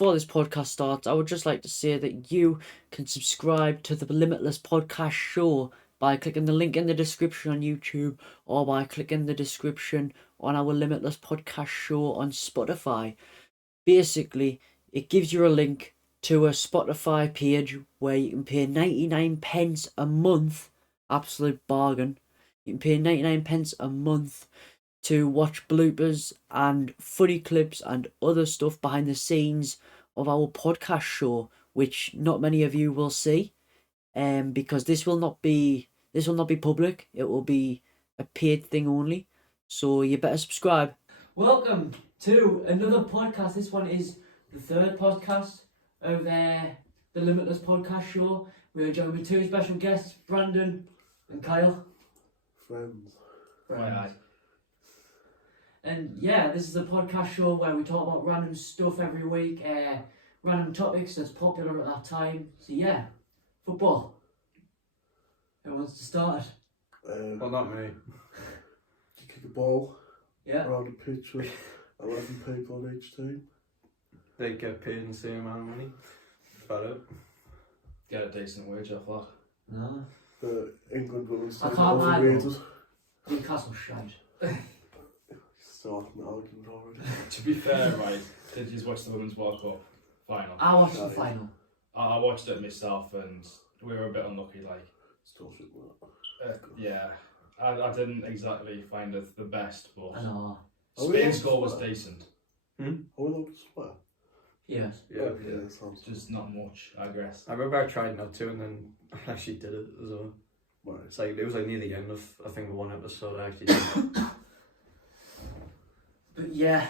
before this podcast starts, I would just like to say that you can subscribe to the Limitless Podcast Show by clicking the link in the description on YouTube or by clicking the description on our Limitless Podcast Show on Spotify. Basically, it gives you a link to a Spotify page where you can pay 99 pence a month, absolute bargain. You can pay 99 pence a month to watch bloopers and funny clips and other stuff behind the scenes of our podcast show, which not many of you will see, because this will not be public. It will be a paid thing only, so you better subscribe. Welcome to another podcast. This one is the third podcast of the Limitless Podcast Show. We are joined with two special guests, Brandon and Kyle. Friends. Right. And yeah, this is a podcast show where we talk about random stuff every week, random topics that's popular at that time. So yeah, football. Who wants to start? Well, not me. You kick a ball Yeah. around a pitch with 11 people on each team. They get paid the same amount of money. Fat out. Get a decent wage off that. No. The England women's I team can't lie, overrated. Newcastle shite. Starting an argument already. To be fair, right, did you watch the Women's World Cup final? I watched the Nice. final. I watched it myself and we were a bit unlucky, like, Still shit that. yeah. I didn't exactly find it the best, but I know. Spain's score was decent. Are we allowed to swear? Yes. Yeah. Yeah, sounds Just not much, I guess. I remember I tried not to, and then I actually did it as well. right. It's like it was like near the end of I think one episode I actually did it. But yeah,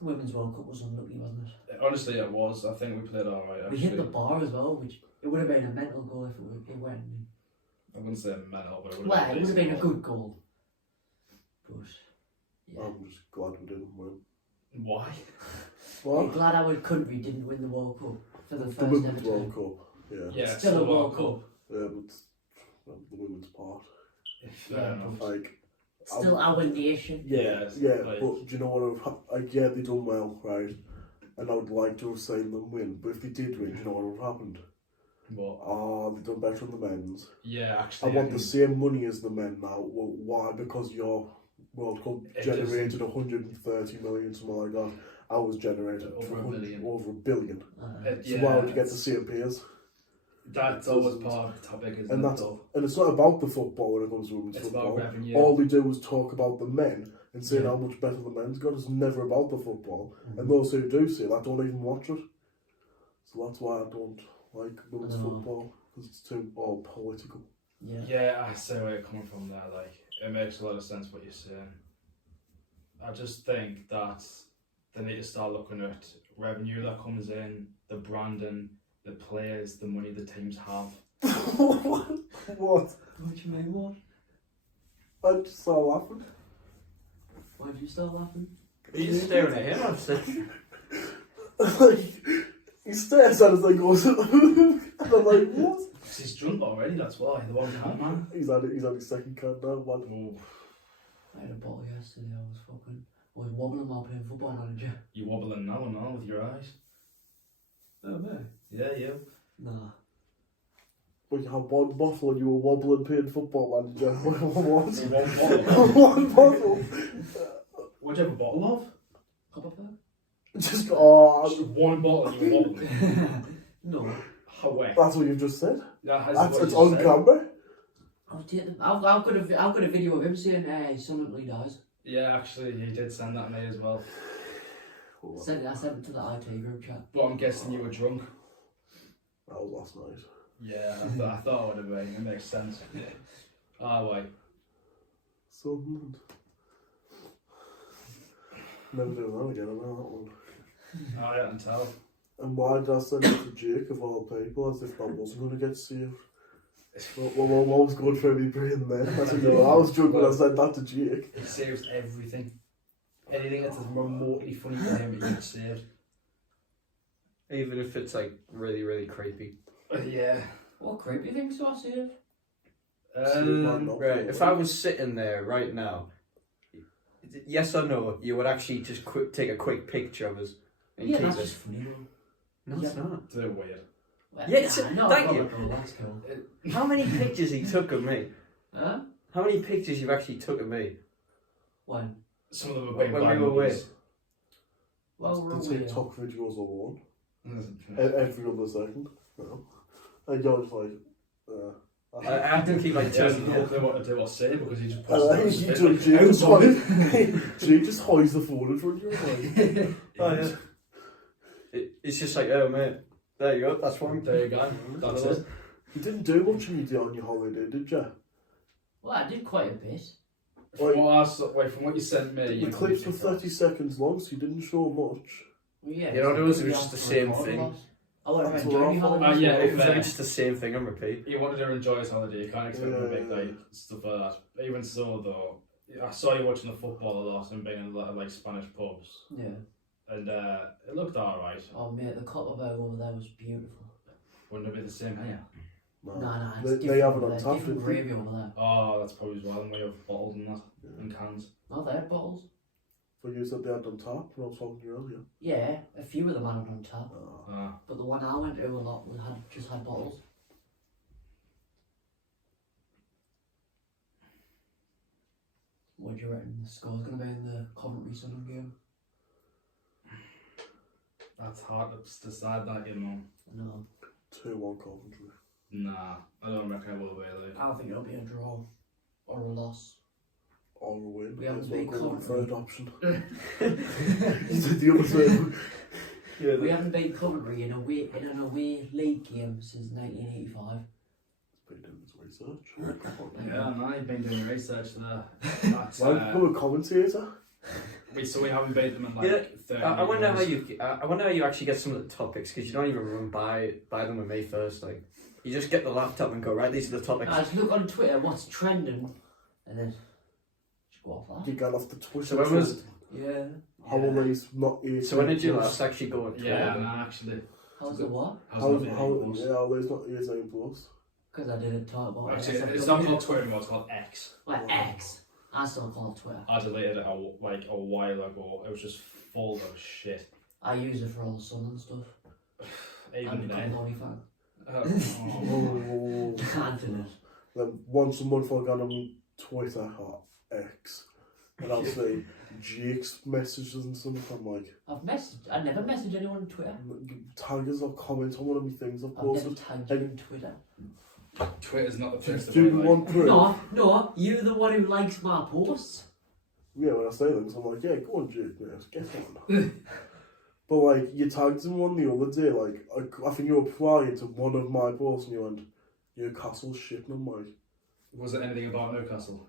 Women's World Cup was unlucky, wasn't it? Honestly, it was. I think we played alright, We actually. hit the bar as well, which it would have been a mental goal if it went. I wouldn't say mental, but it would Well, have it been would have been a decent. good goal. But yeah. I'm just glad we didn't win. Why? I'm What? glad our country didn't win the World Cup for the The first ever Women's time. World Cup. Yeah. Yeah, It's still a World Cup. Yeah, but the women's part. Fair Yeah, enough. Like, Still our nation. Yeah, it's yeah, like- but do you know what? Like, yeah, they done well, right? And I would like to have seen them win. But if they did win, do you know what would have happened? What? Oh, they've done better on the men's. Yeah, I actually. want the same money as the men now. Well, why? Because your World Cup It generated 130 million, something like that. Ours generated Over a billion. Over a billion. So Yeah, why would you get the same payers? That's always part of the topic, isn't And it? that's though? and it's not about the football when it comes to women's It's football. about revenue. All they do is talk about the men and say Yeah. how much better the men's got. It's never about the football. Mm-hmm. And those who do say that don't even watch it. So that's why I don't like women's I know. football, because it's too all political. Yeah. Yeah, I see where you're coming from there. Like, it makes a lot of sense what you're saying. I just think that they need to start looking at revenue that comes in, the branding, the players, the money the teams have. What? What do you mean, what? I just started laughing. Why did you start laughing? Are you staring at him? I'm saying. Like, he stares at us and goes, and I'm like, what? He's drunk already, that's why. The one cat man. He's had his second card now, man. Oh, I had a bottle yesterday. I was wobbling while playing football manager. you wobbling now and all with your eyes. Oh man. Yeah, yeah. Nah. But you have one bottle and you were wobbling playing football manager. What? One bottle. One bottle. What do you have a bottle of? Copperfield? Just Just one bottle and you're wobbling. No. How way? that's what you just said. That's It's on camera. I've got a video of him saying his son until he dies. Yeah, actually, he did send that to me as well. I sent it to the IT group chat. But I'm guessing you were drunk. That was last night. Yeah, I thought it would have been. It makes sense. Wait. Sunderland. Never doing that again, I know that one. I can tell. And why did I send it to Jake of all people as if that wasn't going to get saved? What was going through my brain then? That's what you know, I was drunk when I sent that to Jake. He saves everything. Anything that's remotely funny to him, he gets saved. Even if it's like really, really creepy. Yeah. What creepy things do I save? Right, if I was sitting there right now, yes or no, you would actually just take a quick picture of us And Yeah, keep that's it. just funny, though. No, it's not. They're weird. Well, Yeah, it's- no, thank I'm you. not cool, that's cool. How many pictures he took of me? Huh? How many pictures you actually took of me? When? Some of them have When been we bad were away. movies. Well, we're The away. TikTok videos are one. Mm. Every other second. No. And you're just like, I have to keep like He doesn't turning know it. what to do or say because he just and puts then it on you spit, do like, Jake just outside. Jake just hides the phone in front of you. Like, Oh, yeah. It's just like, oh mate, there you go, that's one. There you go. That's it. you didn't do much media on your holiday, did you? Well, I did quite a bit. From what I saw, wait, from what you sent me, The you clips were literally 30 seconds long, so you didn't show much. Well, yeah. You know, it's it was like just the we same all thing. a lot. Oh, what, That's enjoying what I your thought. holidays? Yeah, It was fair. like just the same thing on repeat. He wanted to enjoy his holiday. You can't expect him to make like stuff like that. Even so, though, I saw you watching the football a lot and being in a lot of like Spanish pubs, Yeah. and it looked alright. Oh, mate, the copper bag over there was beautiful. Wouldn't it be the same here? Nah, it's They different have it over on there. tap, Different didn't they? gravy over there. Oh, that's probably as well. And we have bottles and that and cans. No, they had bottles. For you said they had on tap when I was talking to you earlier. Yeah, a few of them had it on tap. Ah. But the one I went to a lot just had bottles. What do you reckon the score's going to be in the Coventry Sunderland game? That's hard to decide that, you know. No, 2-1 Coventry. Nah, I don't reckon it will be. Like. I think it'll be a draw or a loss. Or a win. We haven't That's what beat go with the Coventry. third option. You did the other side. Yeah, We haven't beat Coventry in an away league game since 1985. Been doing his research. Come on. Yeah, no, you've been doing research there. That's, Why become a commentator? so we haven't beat them in like Yeah, 30 I wonder how years. I wonder how you actually get some of the topics because you don't even run by them with me first. Like you just get the laptop and go right. These are the topics. I just look on Twitter, what's trending, and then just go off You that. got off the Twitter. So when was- Yeah. How are these not 18 So when did you plus? last actually go on Twitter? Yeah, then? no, actually. How's the what? How's How, nothing how, equals? yeah, how are these not 18 plus? Because I didn't talk about Actually, SFW. it's not called Twitter anymore, it's called X. Like X. I still call it Twitter. I deleted it a while ago. It was just full of shit. I use it for all the Sunderland stuff. Even I'm become then. an only fan. Oh. Oh. Can't do it. Then once a month I'll go on Twitter or X and I'll say Jake's messages and stuff. I'm like, I never message anyone on Twitter. tag us or comment on one of my things I've I've never posted. tagged you on Twitter. Twitter's not the place to Do be you like. want proof? No, you're the one who likes my posts. Yeah, when I say things, I'm like, yeah, go on, Jake, mate, get on. But like, you tagged him one the other day, like, I think you were prior to one of my posts and you went, Newcastle shit, and I'm like, Was it anything about Newcastle?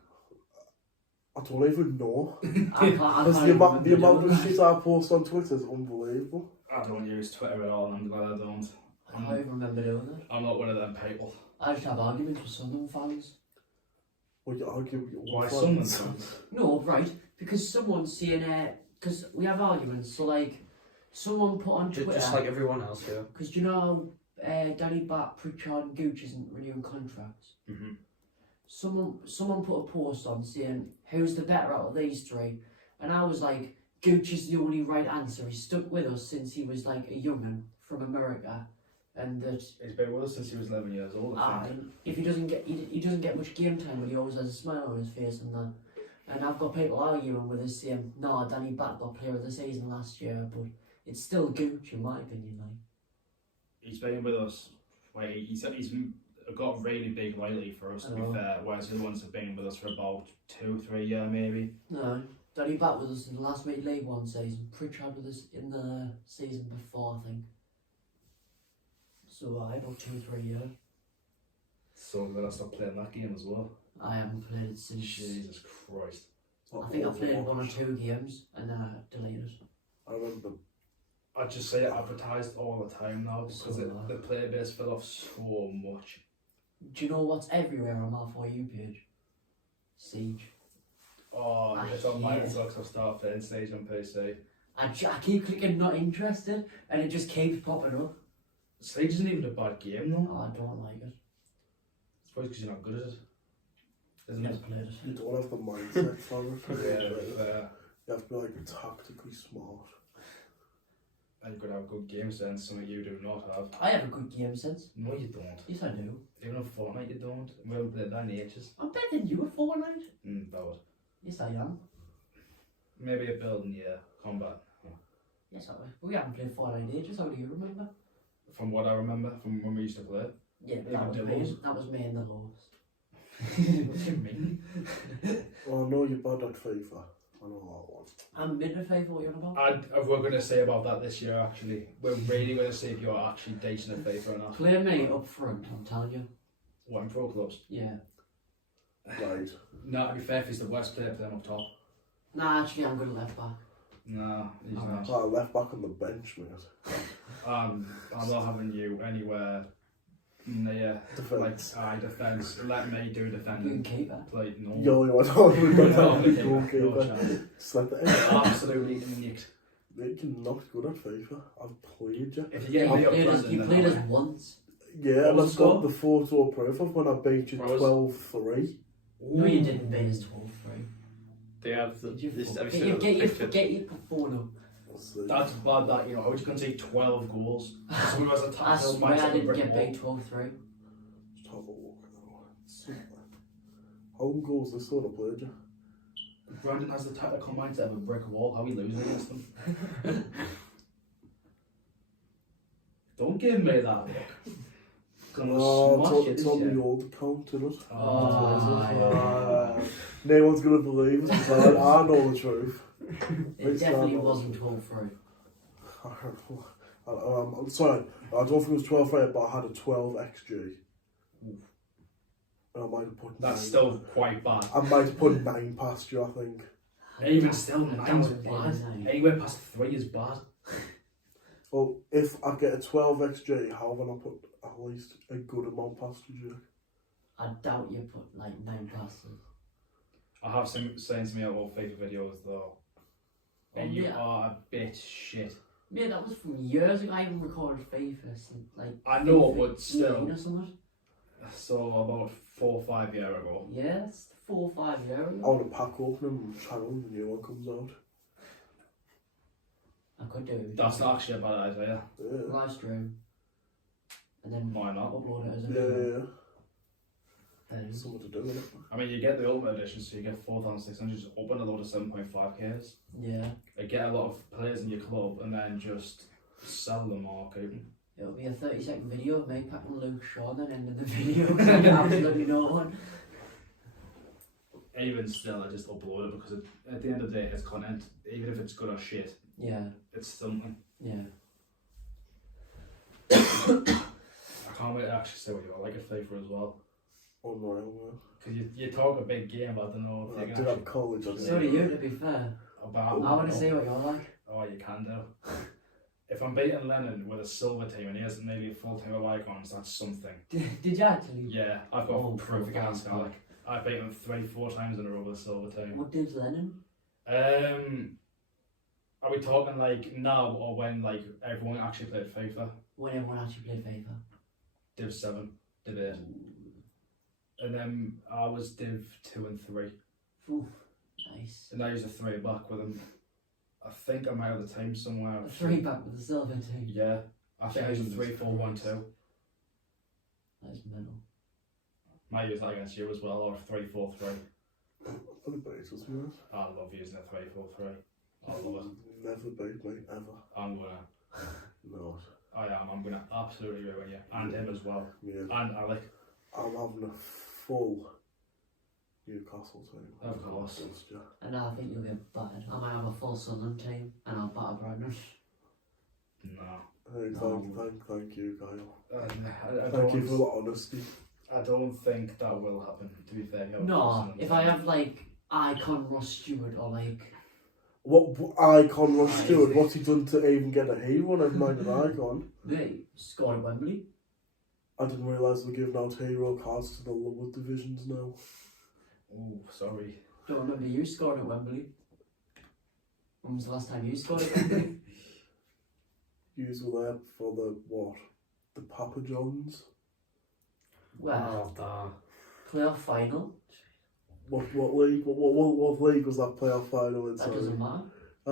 I don't even know. I can't Because the even amount remember of doing shit I post on Twitter is unbelievable. I don't use Twitter at all, and I'm glad I don't. that. I can't even remember doing it. I'm not one of them people. I just have arguments with Sunderland fans. Well, you argue with your Why own someone friends. fans? No, right, because someone's saying, because we have arguments, so like, someone put on Twitter, Just like everyone else, yeah. because you know how Danny Bat, Pritchard and Gooch isn't renewing contracts? Mm-hmm. Someone put a post on saying, who's the better out of these three? And I was like, Gooch is the only right answer. He's stuck with us since he was like a young'un from America. And that He's been with us since he was 11 years old, I think. if he doesn't get he doesn't get much game time, but he always has a smile on his face and that. And I've got people arguing with us saying, no, Danny Bat got player of the season last year, but it's still Gooch in my opinion. Like, He's been with us. Wait, he's got really big loyalty for us, to be Oh. fair, whereas the other ones have been with us for about 2-3 years, maybe. no, Danny Bat with us in the last week League One season. Pritchard with us in the season before, I think. So about 2-3 years. So then I stopped playing that game as well. I haven't played it since. Jesus Christ. I think I played 1 or 2 games and then I deleted it. I remember I just see it advertised all the time now because So, the player base fell off so much. Do you know what's everywhere on my For You page? Siege. Oh, I it's on mine, hate so I'll start playing Stage on PC. I keep clicking not interested and it just keeps popping up. Stage isn't even a bad game though. Oh, I don't like it. It's probably because you're not good at it. Isn't Never it? played it. you don't have the mindset for it. Yeah, You have to be like tactically smart. And you could have good game sense, something you do not have. I have a good game sense. No, you don't. Yes, I do. Even on Fortnite, you don't. We haven't played that in ages. I'm better than you at Fortnite. About. Yes, I am. Maybe a building, yeah. Combat. Yes, I am. We haven't played Fortnite in ages. How do you remember? From what I remember, from when we used to play. Yeah, Even that was Dillos. me. That was me and the Lords. What do you mean? Oh, I know you're bad at FIFA. I know that one. I'm mid of FIFA. What are you on about? We're going to say about that this year, actually. We're really going to see if you're actually decent at FIFA or not. Play me up front. I'm telling you. What, in pro clubs? Yeah. Right. No, to be fair, if he's the worst player for them up top. Nah, actually, I'm good at left back. No, he's Alright. not. Left back on the bench, mate. I'm not having you anywhere near Defence. defence. Let me do You can defending. keep it. Play no. Yo, I don't know. No, No no chance. Just let the end. Absolutely nicked. Mate, you're not good at FIFA. I've played you. If you Yeah, get me you up played us. front, You then played I'll- us once. Yeah, What and was I've the got score? the photo proof of when I beat you What was- 12-3. No, you didn't beat us 12-3. They have the, Did you? this, have you Get seen your, the get your, picture? get your phone up. That's bad. That how would you concede 12 goals? Someone who has a I tackle swear might I have a didn't brick get wall. beat 12-3. Just have a look now. How many goals this sort of played you? Brandon has the tactical mindset of a brick wall. How are we losing against them? Don't give me that look. Gonna smash it It's this on year. the old account, isn't it? Oh, No one's gonna believe us, because I know the truth. It definitely wasn't 12-3. I'm sorry, I don't think it was 12-8, but I had a 12 XG. And I might have put That's 9. still quite bad. I might have put 9 past you, I think. Even still, That 9's would be bad. nine. Anywhere past 3 is bad. Well, if I get a 12 XG, how have I not put at least a good amount past you, Jack? I doubt you put like 9 passes. I have some saying to me about FIFA videos though. And you yeah. are a bit shit. Yeah, that was from years ago. I haven't recorded FIFA since like. I know, FIFA but still. 18 or something. So about 4 or 5 years ago. Yeah, that's 4 or 5 years I ago. want a pack opening channel when the new one comes out. I could do it. That's not actually a bad idea. Yeah. Live stream. And then Why not? upload it as a Yeah, video. yeah. Then- Something to do with it. I mean, you get the Ultimate Edition, so you get 4,600, just open a load of 7.5Ks. Yeah. Like, get a lot of players in your club and then just sell them or keep them. It'll be a 30-second video of me packing Luke Shaw and then ending the video because I absolutely no one. Even still, I just upload it because at the end of the day, it's content. Even if it's good or shit, Yeah, it's something. yeah. I can't wait to actually say what you're like at FIFA as well. Unreal, Because you talk a big game, but I don't know man. if I you did can have college on So do you, to be fair. about. I want to see what you're like. Oh, you can do. If I'm beating Lennon with a silver team and he has maybe a full team of icons, that's something. Did you actually? Yeah, I've got Oh, proof against fuck. Alec. I beat him 3-4 times in a row with a silver team. What did Lennon? Are we talking like now or when like everyone actually played FIFA? When everyone actually played FIFA. Div 7, Div 8. And then I was Div 2 and 3. Ooh, nice. And I used a 3 back with him. I think I might have the team somewhere. A 3 back with the silver team. Yeah. I think I used a Jesus 3-4-1-2. That's mental. Might use that against you as well, or a 3-4-3. the basis, man. I love using a 3-4-3. I love it. Never beat me, ever. I'm gonna. Not. I am. I'm gonna absolutely ruin you. And him as well. Yeah. And Alec. I'm having a full Newcastle team. Of course. Against you. And I think you'll get battered. I might have a full Sunderland team and I'll batter Brandon. No. Hey, No. thank you, Kyle. I Thank you for don't, the honesty. I don't think that will happen, to be fair. You're No, awesome. if I have like Icon Ross Stewart or like. What icon Ross Stewart? What's he done to even get a hero? Never mind an icon. They scored at Wembley. I didn't realise they're giving out hero cards to the lower divisions now. Oh, sorry. Don't remember you scored at Wembley. When was the last time you scored at Wembley? Yous were there for the what? The Papa Johns? Well, damn. playoff final. What league? What league was that playoff final in? That Sorry. doesn't matter.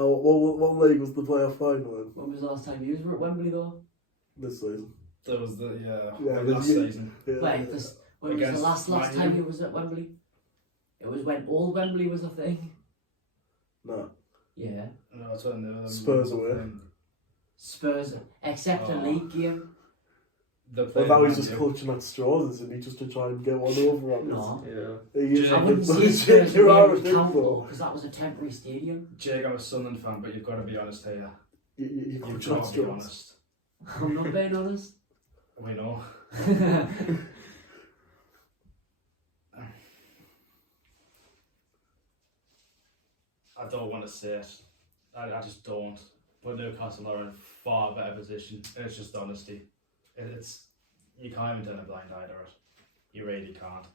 What league was the playoff final in When was the last time you were at Wembley though? this season? There was the Yeah, last season. Yeah. Wait, when was the Against last Man time U. you was at Wembley? It was when old Wembley was a thing. No. Yeah. No, that's when Spurs away. Spurs, except a Oh. league game. Well, now he's just clutching at straws, isn't he? Just to try and get one over on No. Yeah. He I wouldn't say Spurs really count though, because that was a temporary stadium. Jake, I'm a Sunderland fan, but you've got to be honest here. You You've clutching at got to be straws. honest. I'm not being honest. We know. I don't want to say it. I just don't. But Newcastle are in a far better position. It's just honesty. It's you can't even turn a blind eye to it. You really can't.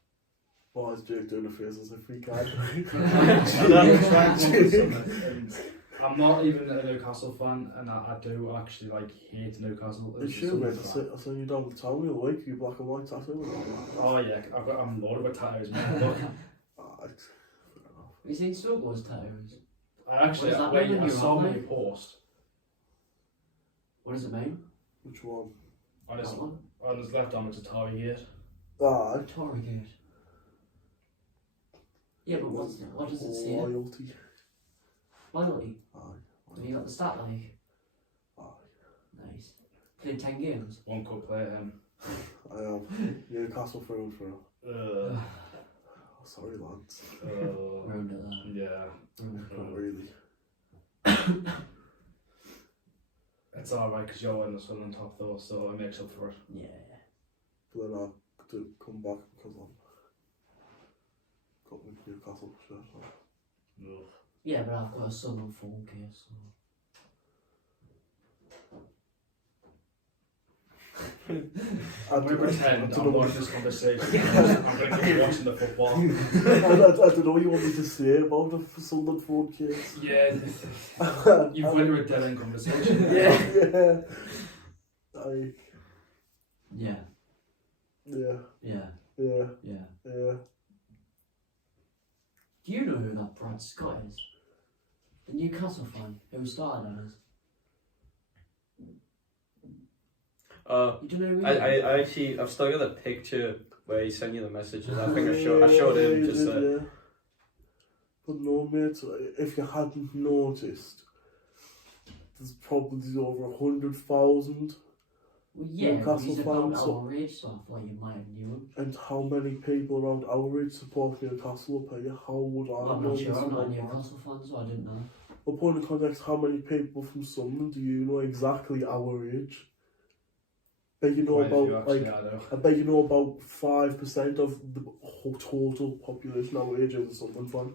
Why is Jake doing the faces if we can't? I'm not even a Newcastle fan, and I do actually like hate Newcastle. You as a should, mate. Sunderland fan. I seen you down the town the other week, you black and white tattoo. Oh yeah, I'm loaded with tattoos, man. Look, Have you seen Stogo's tattoos? I actually What does that mean when I you're saw on my there? post What does it mean? Which one? on his That one? left arm. It's a Tory gate. Tory gate. Yeah, but what does it say? Loyalty. Loyalty. Aye. Have you got the stat like? Aye. Nice. Played 10 games. One could play him. I am. Newcastle through and through. Uh, Oh, sorry, lads. Round at that. yeah, Not really. it's alright because you're in the Sunderland top though, so it makes up for it. Yeah. But then I have to come back because I'm got my Newcastle shirt on. Ugh. Yeah, but I've got a son on phone case, so. I'm going to pretend I'm watching this conversation. I'm going to keep watching the football. I don't know what you want me to say about the Sunderland phone case. Yeah, you've went through a dead end conversation. Yeah. Yeah. Yeah. Yeah. Yeah. Yeah. Yeah. Do you know who that Brad Scott is? The Newcastle fan who started on us. You don't know who he is? I actually, I've still got a picture where he sent you the messages. I think I showed him just yeah. But no, mate, if you hadn't noticed, there's probably over 100,000. Well, yeah, but Newcastle he's about fans, so- our age, so I thought you might have knew him. And how many people around our age support Newcastle up here? How would I Well, I'm know not sure, this I'm not a about Newcastle fan, so I didn't know. But put in context, how many people from Sunderland do you know exactly our age? Bet you know Quite a few, about, actually, like, I do. I bet you know about 5% of the whole total population our age is a Sunderland fan.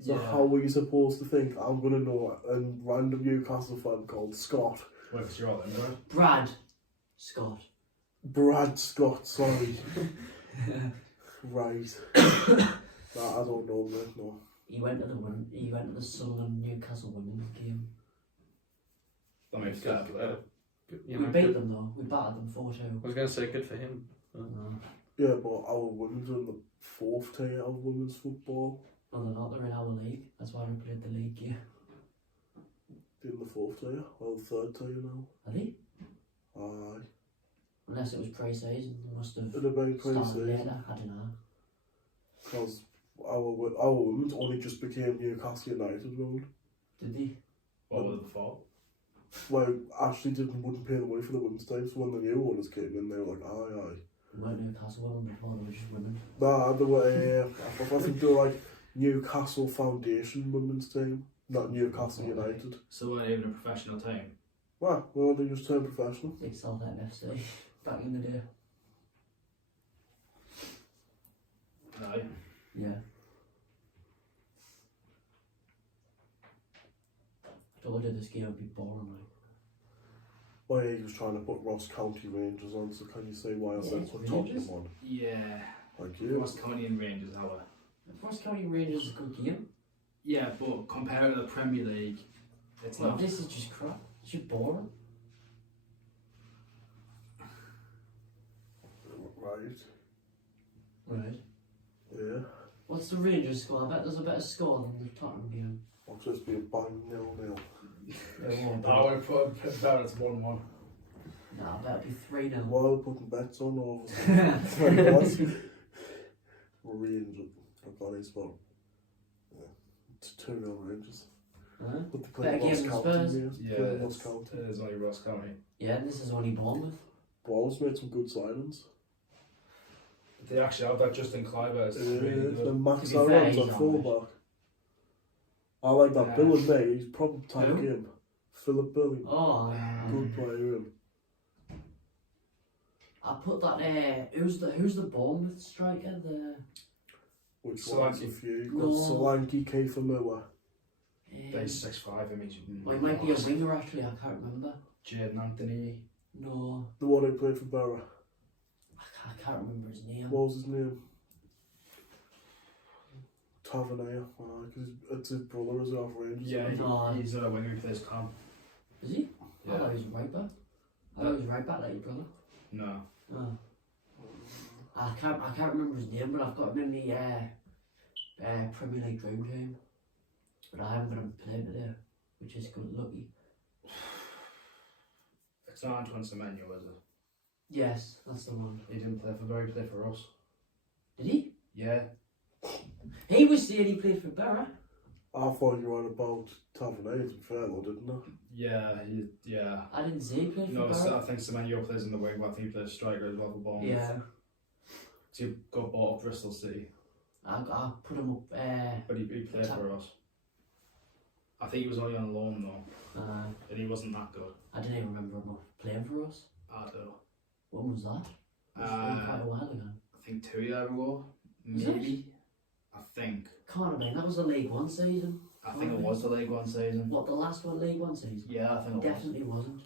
So Yeah. how are you supposed to think I'm going to know a random Newcastle fan called Scott? Well, 'cause you're all in, right? Brad Scott. Brad Scott, sorry. Right. Nah, I don't know, mate, no. He went to the Sunderland Newcastle women's game. That makes Good, sense. yeah, We man, beat good. them though. We battered them 4-2. I was going to say good for him. No, Yeah, but our women's are in the 4th tier of women's football. they're not. They're in our league. That's why we played the league game. In the 4th tier, well, the 3rd tier now. Are they? Aye. Unless it was pre-season. They must have It'd have been started pre-season. later. I don't know. Because our women's only just became Newcastle United women. Did they? What was it before? Well, Ashley wouldn't pay the money for the women's team, so when the new owners came in, they were like, aye. They weren't Newcastle women before. They were just women. Nah, they were, I think they were like Newcastle Foundation women's team, not Newcastle United. So weren't even a professional team. Well, they just turned professional. Big South FC back in the day. Aye. Yeah. I told you this game would be boring. Like. Well, yeah, he was trying to put Ross County Rangers on, so can you see why I said Yeah, put Tottenham Rangers. on? Yeah. Thank you. Ross County and Rangers, however. Ross County Rangers is a good game. Yeah, but compared to the Premier League, it's Well, not. this is just crap. It's just boring. Right. Right. Yeah. What's the Rangers score? I bet there's a better score than the Tottenham game. Watch this be a bang 0-0. It won't be. I would put down it's 1-1. Nah, I bet it'll be 3-0. Why are we putting bets on all of us? Rangers. I've got his spot. Yeah. It's 2-0 Rangers. Huh? But they Better play Ross game than County. Spurs. Yeah, Play Ross County. it is only Ross County. Yeah, and this is only Bournemouth. Ball's made some good signings. They actually have that Justin Kluivert. It's really The good. Max To be fair, Aaron's he's at on fullback. I like that. Yeah. Bill and May, he's probably top Who? game. Philip Billy. Oh, Good player in. I put that. Who's the Bournemouth striker? The Which Solanke. one's a few? You've got No. Solanke, Kiefer Miller. He's 6'5", I mean, well, he might be a winger actually. I can't remember. Jaden Anthony. No, The one who played for Borough. I can't remember his name. What was his name? Tavernier. Because it's his brother as well for Rangers. Yeah, isn't it? No. he's a winger who plays Cam. Is he? I Yeah. thought he was right back. I thought he was right back like your brother. No. Oh. I can't remember his name, but I've got him in the Premier League dream team. But I haven't got him playing today, which is good lucky. It's not Antoine Semenyo, is it? Yes, that's the one. He didn't play for Borough, he played for us. Did he? Yeah. He was saying he played for Borough. I thought you were on about Tavernier, to be fair though, didn't I? Yeah. I didn't say he played for No, Borough. I think Semenyo plays in the wing, but I think he plays striker as well for Bournemouth. Yeah, So he got bought up Bristol City, I put him up. but he played for us. I think he was only on loan though, and he wasn't that good. I didn't even remember him playing for us. I don't know. When was that? It was quite a while ago. I think 2 years ago, Was it? maybe. I think. Can't have been. That was the League One season. I think it was the League One season. What, the last one, League One season? Yeah, I think it Definitely wasn't.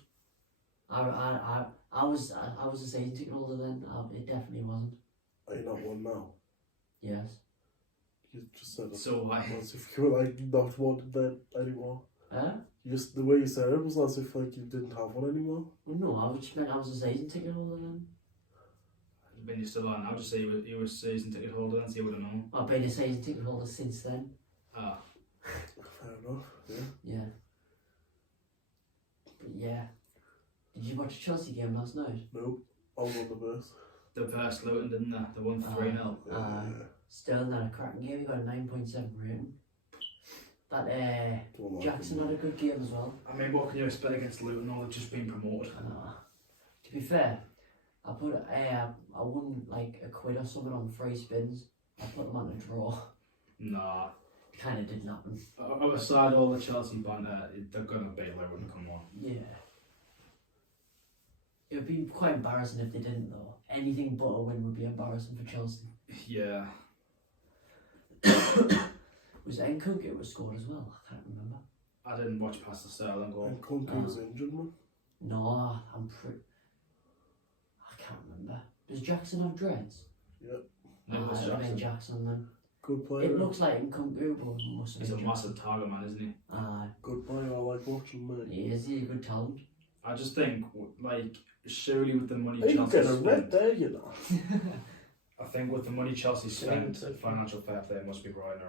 I was a season ticket holder then. It definitely wasn't. Are you not one now? Yes. You just said it. So why? As if you were like not wanted that anymore. Huh? Just the way you said it was as if like you didn't have one anymore. Well, no, I just meant I was a season ticket holder then. When you're still on now, just say you were season ticket holder and see what I know. I've been a season ticket holder since then. Ah, Fair enough. Yeah. Yeah. But yeah. Did you watch the Chelsea game last night? No. I was on the bus. the first Luton, didn't they? They won 3-0. Sterling had a cracking game. He got a 9.7 rating. That Jackson had a good game as well. I mean, what can you expect against Luton? All they've just been promoted. To be fair, I won like a quid or something on free spins. I put them on a draw. Nah. It kind of didn't happen. Aside all the Chelsea banter, they're gonna beat Luton. Come on. Yeah. It would be quite embarrassing if they didn't though. Anything but a win would be embarrassing for Chelsea. Yeah. Was it Nkunku was scored as well? I can't remember. I didn't watch past the Sterling goal. And Kunku was injured, man. No, I can't remember. Does Jackson have dreads? Yep. Nicholas It would have been Jackson. Jackson then. Good player. It looks like Nkunku, but it must have He's a been massive target man, isn't he? Good player. I like watching him. He is. He's a good talent. I just think, like, surely with the money Hey, you Chelsea get a red spent, there, you know. I think with the money Chelsea spent, Touch him. financial fair play must be right now.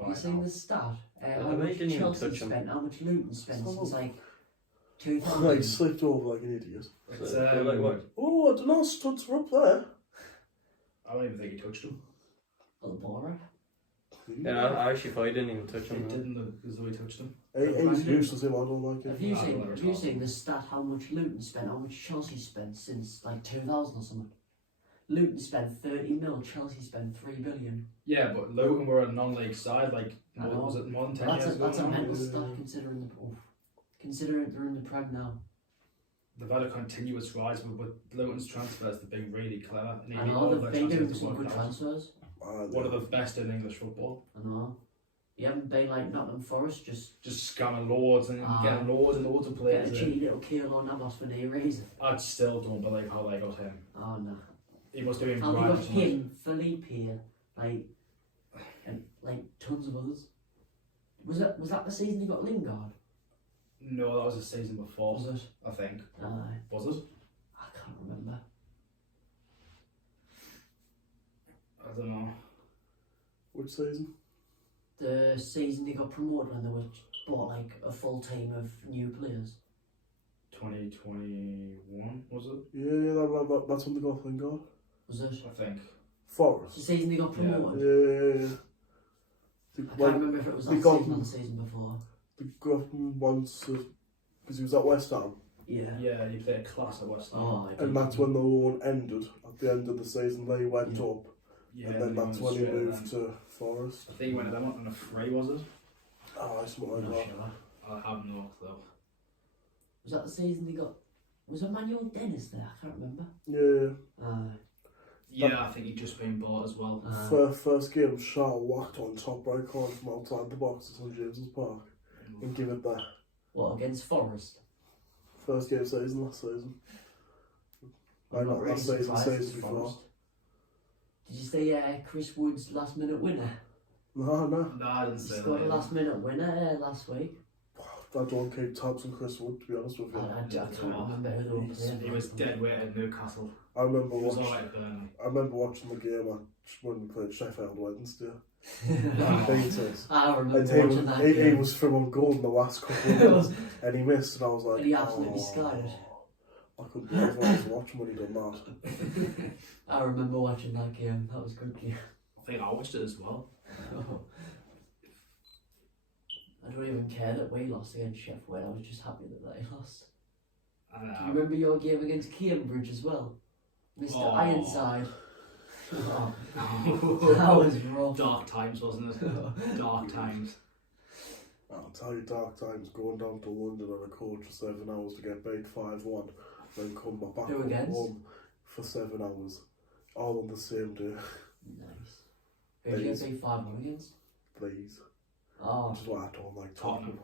Have you seen the stat? Yeah, How they much didn't even Chelsea touch him. spent, how much Luton spent Oh. since like Like 2000? slipped over like an idiot. It's, They're like what? Oh, I don't know. Studs are up there. I don't even think he touched him. Oh, the Bora. Yeah, I actually thought I didn't even touch He him. didn't look as though he touched him. He's useless. Him. I don't like Have it. you I seen? don't know Have you it's seen the stat? How much Luton spent? How much Chelsea spent since like 2000 or something? Luton spent 30 mil. Chelsea spent 3 billion. Yeah, but Luton were a non-league side. Like, I know. was it more than 10 That's years a, ago? that's a now? mental stat considering they're in the Prem now. They've had a continuous rise, but Luton's transfers have been really clever. I know they've been doing some worked good out. transfers. One of the best in English football. I know. You haven't been like Nottingham Forest, just Just scamming loads and getting loads and loads of get players a in. cheeky little Keelan Navas for no reason. I still don't believe how they got him. Oh no. He must have been How they bribed got so much. him, Philippe here, and like tons of others. Was that the season he got Lingard? No, that was the season before. Was it? I think. Aye. Was it? I can't remember. I don't know. Which season? The season they got promoted when they were bought like a full team of new players. 2021 was it? Yeah, that's when they got Lingard. Was it? I think. The Forest. season they got promoted? Yeah. I can't remember if it was that they got season or the season before. They got him once because he was at West Ham. Yeah. Yeah, he played a class at West Ham. Oh, I And that's when the loan ended. At the end of the season, they went Yeah. up. Yeah, And then he that's went when he straight moved then. to Forest. I think he went to them on a free, was it? Ah, something I'm like not that. sure. I have no clue. Was that the season they got? Was Emmanuel Dennis there? I can't remember. Yeah. Yeah, I think he'd just been bought as well. First game, Shaw whacked on top right corner from outside the box at St James's Park and give it there. What, against Forest? First game season last season. I'm not Not really last season, surprised season it's before. Forest. Did you see Chris Wood's last minute winner? No. No, I didn't He say scored a that. last minute winner last week. I don't keep tabs on Chris Wood, to be honest with you. I can't remember who they were playing. He was dead weight at Newcastle. I remember He was watching. alright at Burnley. I remember watching the game when we played Sheffield Wednesday. Wow. Beatles. I remember And watching that he game. was from on goal in the last couple of It was- minutes, and he missed, and I was like, And he absolutely skied it. I couldn't believe what I was watching when he done that. I remember watching that game. That was a good game. I think I watched it as well. I don't even care that we lost against Sheffield. I was just happy that they lost. I Do you know. remember your game against Cambridge as well? Mr. Oh. Ironside. Oh, that was rough. Dark times, wasn't it? Dark times. I'll tell you, dark times going down to London on a coach for 7 hours to get paid 5-1, then come back Who against? home for 7 hours, all on the same day. Nice. Who did you get big 5-1 against? Please. Oh, Which is why I don't like Tottenham.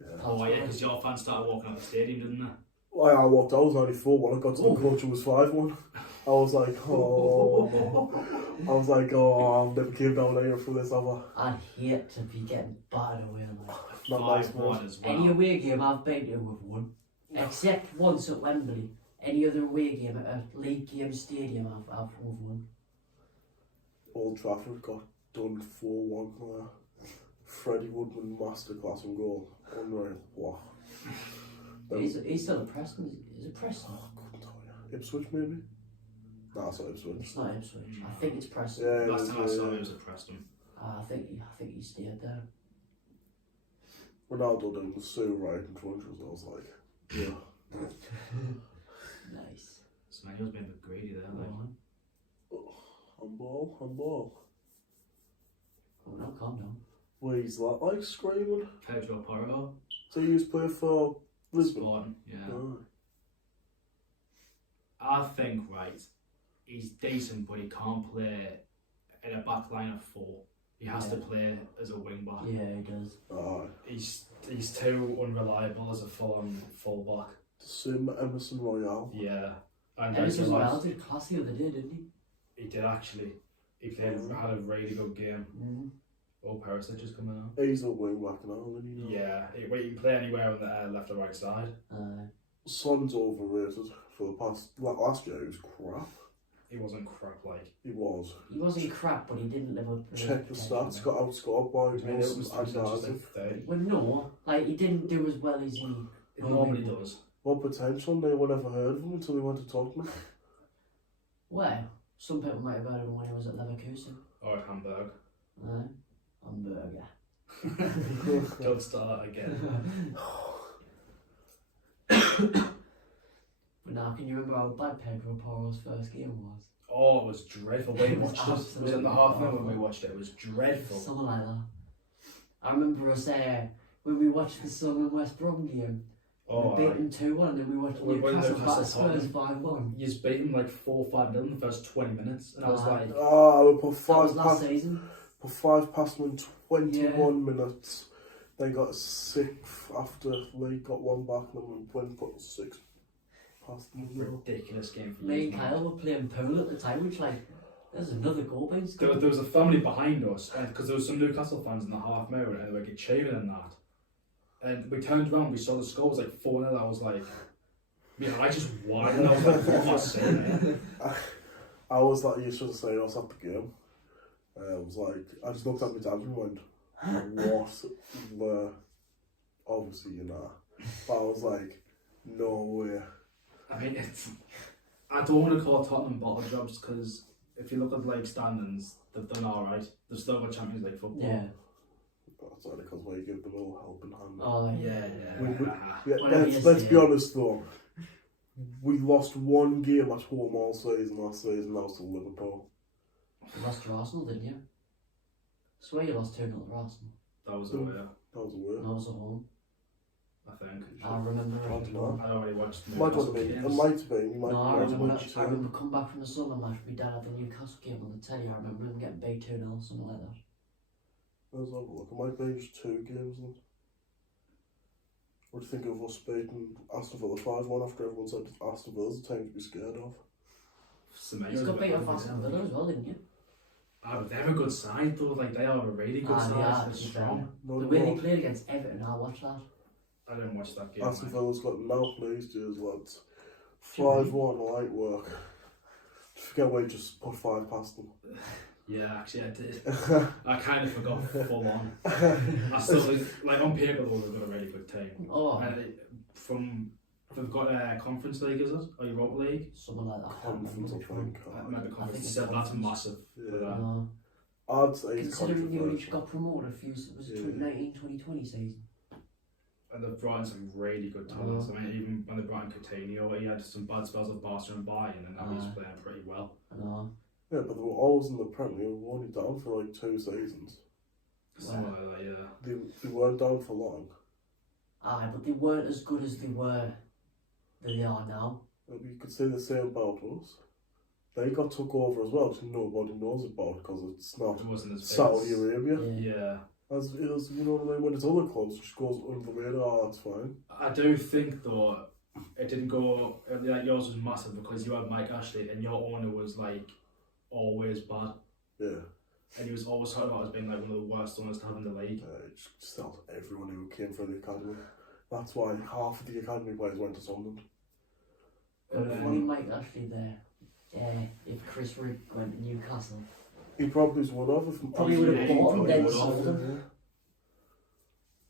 Yeah. Oh yeah, because your fans started walking out the stadium, didn't they? I walked, I was only 4-1, I got to the coach who was 5-1. I was like, oh, I never came down here for this ever. I'd hate to be getting battered away like. Not nice, 5-1 man. as well. Any away game I've been to, we've won. Except once at Wembley. Any other away game at a league game stadium, we've won. Old Trafford got done 4-1 there. Freddie Woodman masterclass on goal. Unreal. Wow. He's still at Preston. Is it Preston? Couldn't tell you. Ipswich maybe? No, it's not Ipswich. It's not Ipswich. I think it's Preston. Yeah, it Last was, time I saw him was at Preston. I think he stayed there. Ronaldo doing the Sue right in front of us. I was like, yeah. Nice. So he was being a bit greedy there. Like. Handball. Oh no, calm down. Wait, he's like screaming. Pedro Porro. So he used to play for Lisbon. Sporting, yeah. Oh. I think, right, he's decent, but he can't play in a back line of 4. He has to play as a wing back. Yeah, he does. He's too unreliable as a full-on full-back. Sim Emerson Royale. Yeah. And Emerson like, Royale did class the other day, didn't he? he did actually. He had a really good game. Mm. Oh, Perisic is coming out. He's a wing back now, isn't he? Yeah, he can play anywhere on the left or right side. Son's overrated for the past. Last year he was crap. He wasn't crap like. He was. He wasn't crap, but he didn't live up to Check the stats. Got outscored by Wilson and Darcy. Well, no, like he didn't do as well as he Normally does. What potential? No one ever heard of him until he went to Tottenham. Well, some people might have heard of him when he was at Leverkusen. Or at Hamburg. Hamburger. Don't start that again. But now, can you remember how bad Pedro Porro's first game was? Oh, it was dreadful. When we It was watched it, was it absolutely the half an hour when we awful. watched it? It was dreadful. Something like that. I remember us when we watched the Sunderland West Brom game. Oh, we beat them 2-1, and then we watched We won Newcastle Newcastle back Spurs Tottenham. 5-1. You just beat him like 4-5 in the first 20 minutes, and I was like, We put That was five last past. season. Put 5 past them in 21 minutes. They got 6 after Lee got 1 back, and then we went put 6 past them. ridiculous game for Me you. and Kyle were playing pool at the time, which there's another goal being There scored. was a family behind us, because there was some Newcastle fans in the half mirror, and they were cheering and that. And we turned around, we saw the score was like 4-0. I was like, I just widened. I was like, what am I saying? I was like, you should have said I was at the game. was like, I just looked at my dad and went, what the, obviously you're not. But I was like, no way. I mean, I don't want to call Tottenham bottle jobs because if you look at like standings, they've done alright. They've still got Champions League football. Yeah. That's only because we give them a little helping hand. Oh, Yeah, let's be honest though. We lost one game at home all season last season, that was to Liverpool. You lost to Arsenal, didn't you? I swear you lost 2-0 to Arsenal. That was away, That was a win. No, it was at home. I think. I remember it. I don't know. I already watched the Might Newcastle have been. It games. might have been. You might No, I have remember, been. I remember come back from the Sunderland match. My dad had the Newcastle game on the telly. I remember him getting beat 2-0, something like that. Let's have a look. It might be just 2 games then. What do you think of us beating Aston Villa 5-1 after everyone said Aston Villa's the team to be scared of? You got beat off Aston Villa as well, didn't you? Ah, but they're a good side though, like they are a really good side, yeah, they're strong. No, The way they played against Everton, I watched that. I didn't watch that game. Aston mate. Villa's got now pleased years, lads. 5-1, light work. Forget we just put 5 past them. Yeah, actually I did. I kind of forgot full on. I still think, like on paper though, they've got a really good team. Oh, They've got a Conference League, is it? Or Europa League? something like that. Conference, I think. I remember I Conference. think So it's that's Conference. massive. For Yeah. that. No. I'd say it's Considering you only controversial. got promoted a few, was it Yeah. 2019-2020 season? And they've brought in some really good talents. I mean, even when they brought in Coutinho, he had some bad spells with Barca and Bayern, and now he's playing pretty well. I know. Yeah, but they were always in the Premier. They were only down for like 2 seasons. Something like that, yeah. They weren't down for long. Aye, but they weren't as good as they were than they are now. You could say the same about us. They got took over as well, which nobody knows about because it's not It wasn't as big Saudi as- Arabia. Yeah. As it is, you know what I mean? When it's other clubs, it just goes under the radar, that's fine. I do think though, it didn't go, like yours was massive because you had Mike Ashley and your owner was like always bad. Yeah. And he was always talking about as being like one of the worst owners to have in the league. It just tells everyone who came through the academy. That's why half of the academy players went to Sunderland. But if we Mike Ashley there, if Chris Rick went to Newcastle, He probably was one of them. Probably would have bought him, probably then would have. sold him.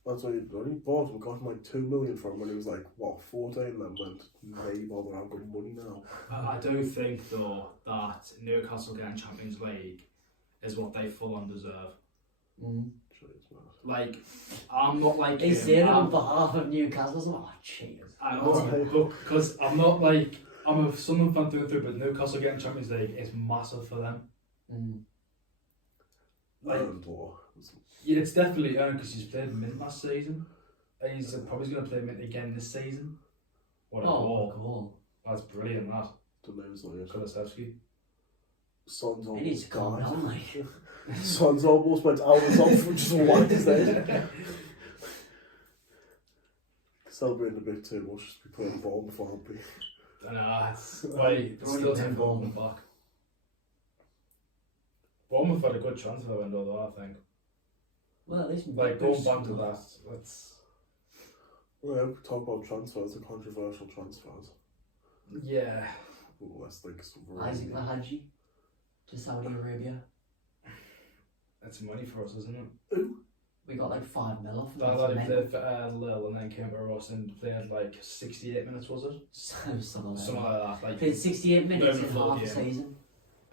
That's what he done. He bought him, got him like 2 million from him when he was like, what, 14, and then went, maybe bother, I've got money now. I do think though that Newcastle getting Champions League is what they full on deserve. Jeez, man. Like, I'm not like He's him. saying it I'm- on behalf of Newcastle. So, oh, cheers. I know, because I'm not like, I'm a Sunderland fan through and through, but Newcastle getting Champions League is massive for them. Like, yeah, it's definitely earned because he's played mint last season. And he's probably going to play mint again this season. What a goal. Cool. That's brilliant, that. Kulusevski. Son's He needs to calm almost down, died. like. Son's almost went out of off for just one day. Celebrating a bit too much, just be playing the ball before I'll be. I know, it's wait, it's still 10 goals in the back. Bournemouth had a good transfer window though, I think. Well, at least Like, going back to that, let's... Well, we talk about transfers, the controversial transfers. Yeah. Ooh, let's think of some Isaac Mahaji to Saudi Arabia. That's money for us, isn't it? We got like 5 mil off him. That lad who played for Lille and then came to us and played like 68 minutes, was it? Something like Something that. like that. Like, Played 68 minutes Over in full half a game. season.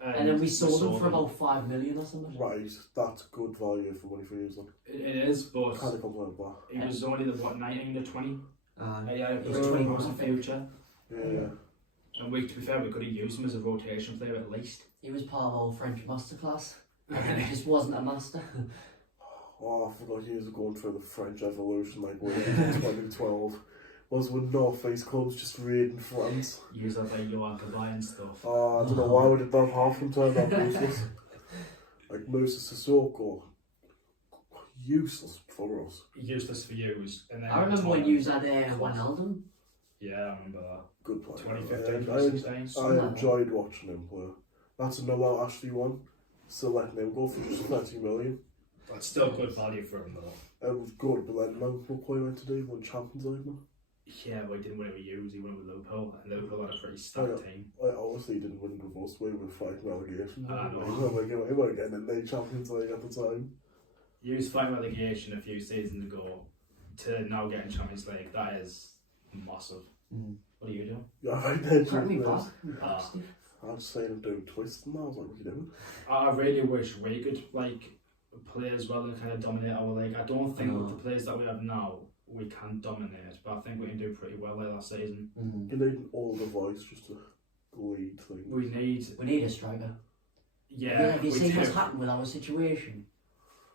And then we sold him for about 5 million or something. Right, that's good value for money for using. It is, but Kind of comes out of that. he was only the, what, 19 to 20? Yeah, he he's was 21, 21 I in think. future. Yeah. And we, to be fair, we could have used him as a rotation player at least. He was part of our French masterclass. He just wasn't a master. Oh, I forgot he was going through the French Revolution like way in 2012. Was with North Face clubs just raiding France. Use that like Johan Cabaye and stuff. Oh, I don't know why we did that half from turn out useless. Like Moses Sissoko. Useless for us. Useless for you. And then I remember when you had Wijnaldum. Yeah, I remember that. Good player. 2015, I 2016. I enjoyed watching him play. That's another Ashley one. Still letting him go for just 30 million. That's still good value for him though. It was good, but then look what he went to do. He won Champions League, man. Yeah, but he didn't win it with Hughes, he won it with Liverpool, and Liverpool had a pretty stacked team. I obviously didn't win with us. We were fighting relegation. I know. We weren't getting in the Champions League at the time. Hughes fighting relegation a few seasons ago to now getting Champions League, that is massive. What are you doing? Yeah, right there. Bring me back. I was saying I'm doing twists and I was like, what are you doing? I really wish we could play as well and kind of dominate our league. I don't think with the players that we have now we can dominate, but I think we can do pretty well like last season. You need an older voice just to lead things. We need a striker. Yeah, have you seen what's happened with our situation?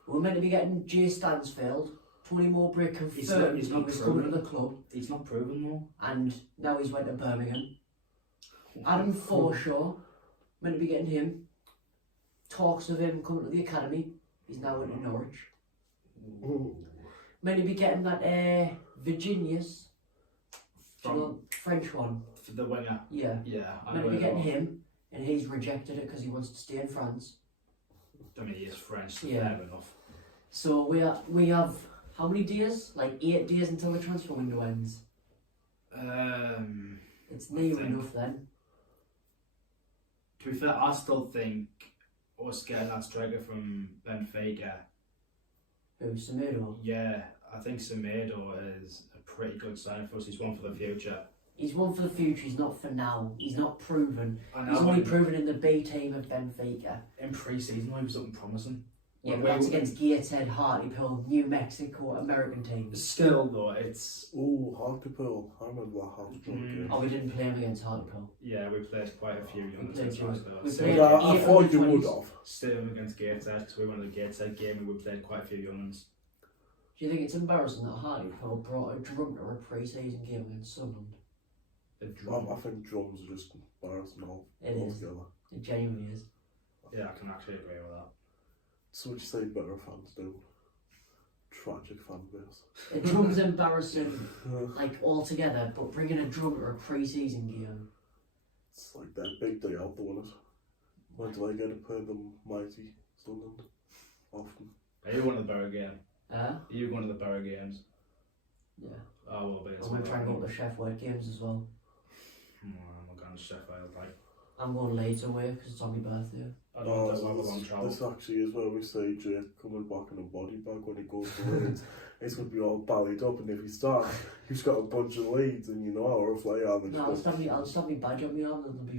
We're meant to be getting Jay Stansfield. Tony Mowbray confirmed he was coming to the club. He's not proven though. And now he's went to Birmingham. Adam Forshaw, meant to be getting him. Talks of him coming to the academy. He's now into Norwich. Meant to be getting that Virginius. French one. For the winger. Yeah. Yeah. Meant to be getting him, and he's rejected it because he wants to stay in France. I mean, he is French, so Yeah. fair enough. So we have how many days? Like 8 days until the transfer window ends. It's near enough then. To be fair, I still think us getting that striker from Benfica. Who, Semedo? Yeah, I think Semedo is a pretty good sign for us. He's one for the future. He's one for the future, he's not for now. He's not proven. And He's only proven in the B team of Benfica. in pre-season, he was looking promising. Yeah, When but that's we- against Gateshead, Hartlepool, New Mexico, American teams. Still though, it's Oh, Hartlepool. I remember that Hartlepool game. Oh, we didn't play him against Hartlepool. yeah, we played quite a few young played teams. you. last We year. played- Yeah, I eight thought under you would 20s. have. Still against Gateshead because we won the Gateshead game and we played quite a few young ones. Do you think it's embarrassing that Hartlepool brought a drum to a pre-season game against Sunderland? The drum. I think drums are just embarrassing It is. altogether. It genuinely is. Yeah, I can actually agree with that. So what you say better fans do? Tragic fan base. The drum's embarrassing, like, altogether, but bringing a drum to a pre-season game. It's like that big day out, though, isn't it? When do I get to play the mighty Sunderland? Often. Are you one of the Borough game? Huh? Are you one of the Borough games? Yeah. I will be. I'm going to try and go to the Sheffield games as well. I'm not going to Sheffield. I'm going later away because it's on my birthday. I don't have a long travel. This actually is where we say Jake coming back in a body bag when he goes to Leeds. He's going to be all ballied up, and if he starts, he's got a bunch of leads, and you know how rough they are. No, I'll still have my badge on my arm and they'll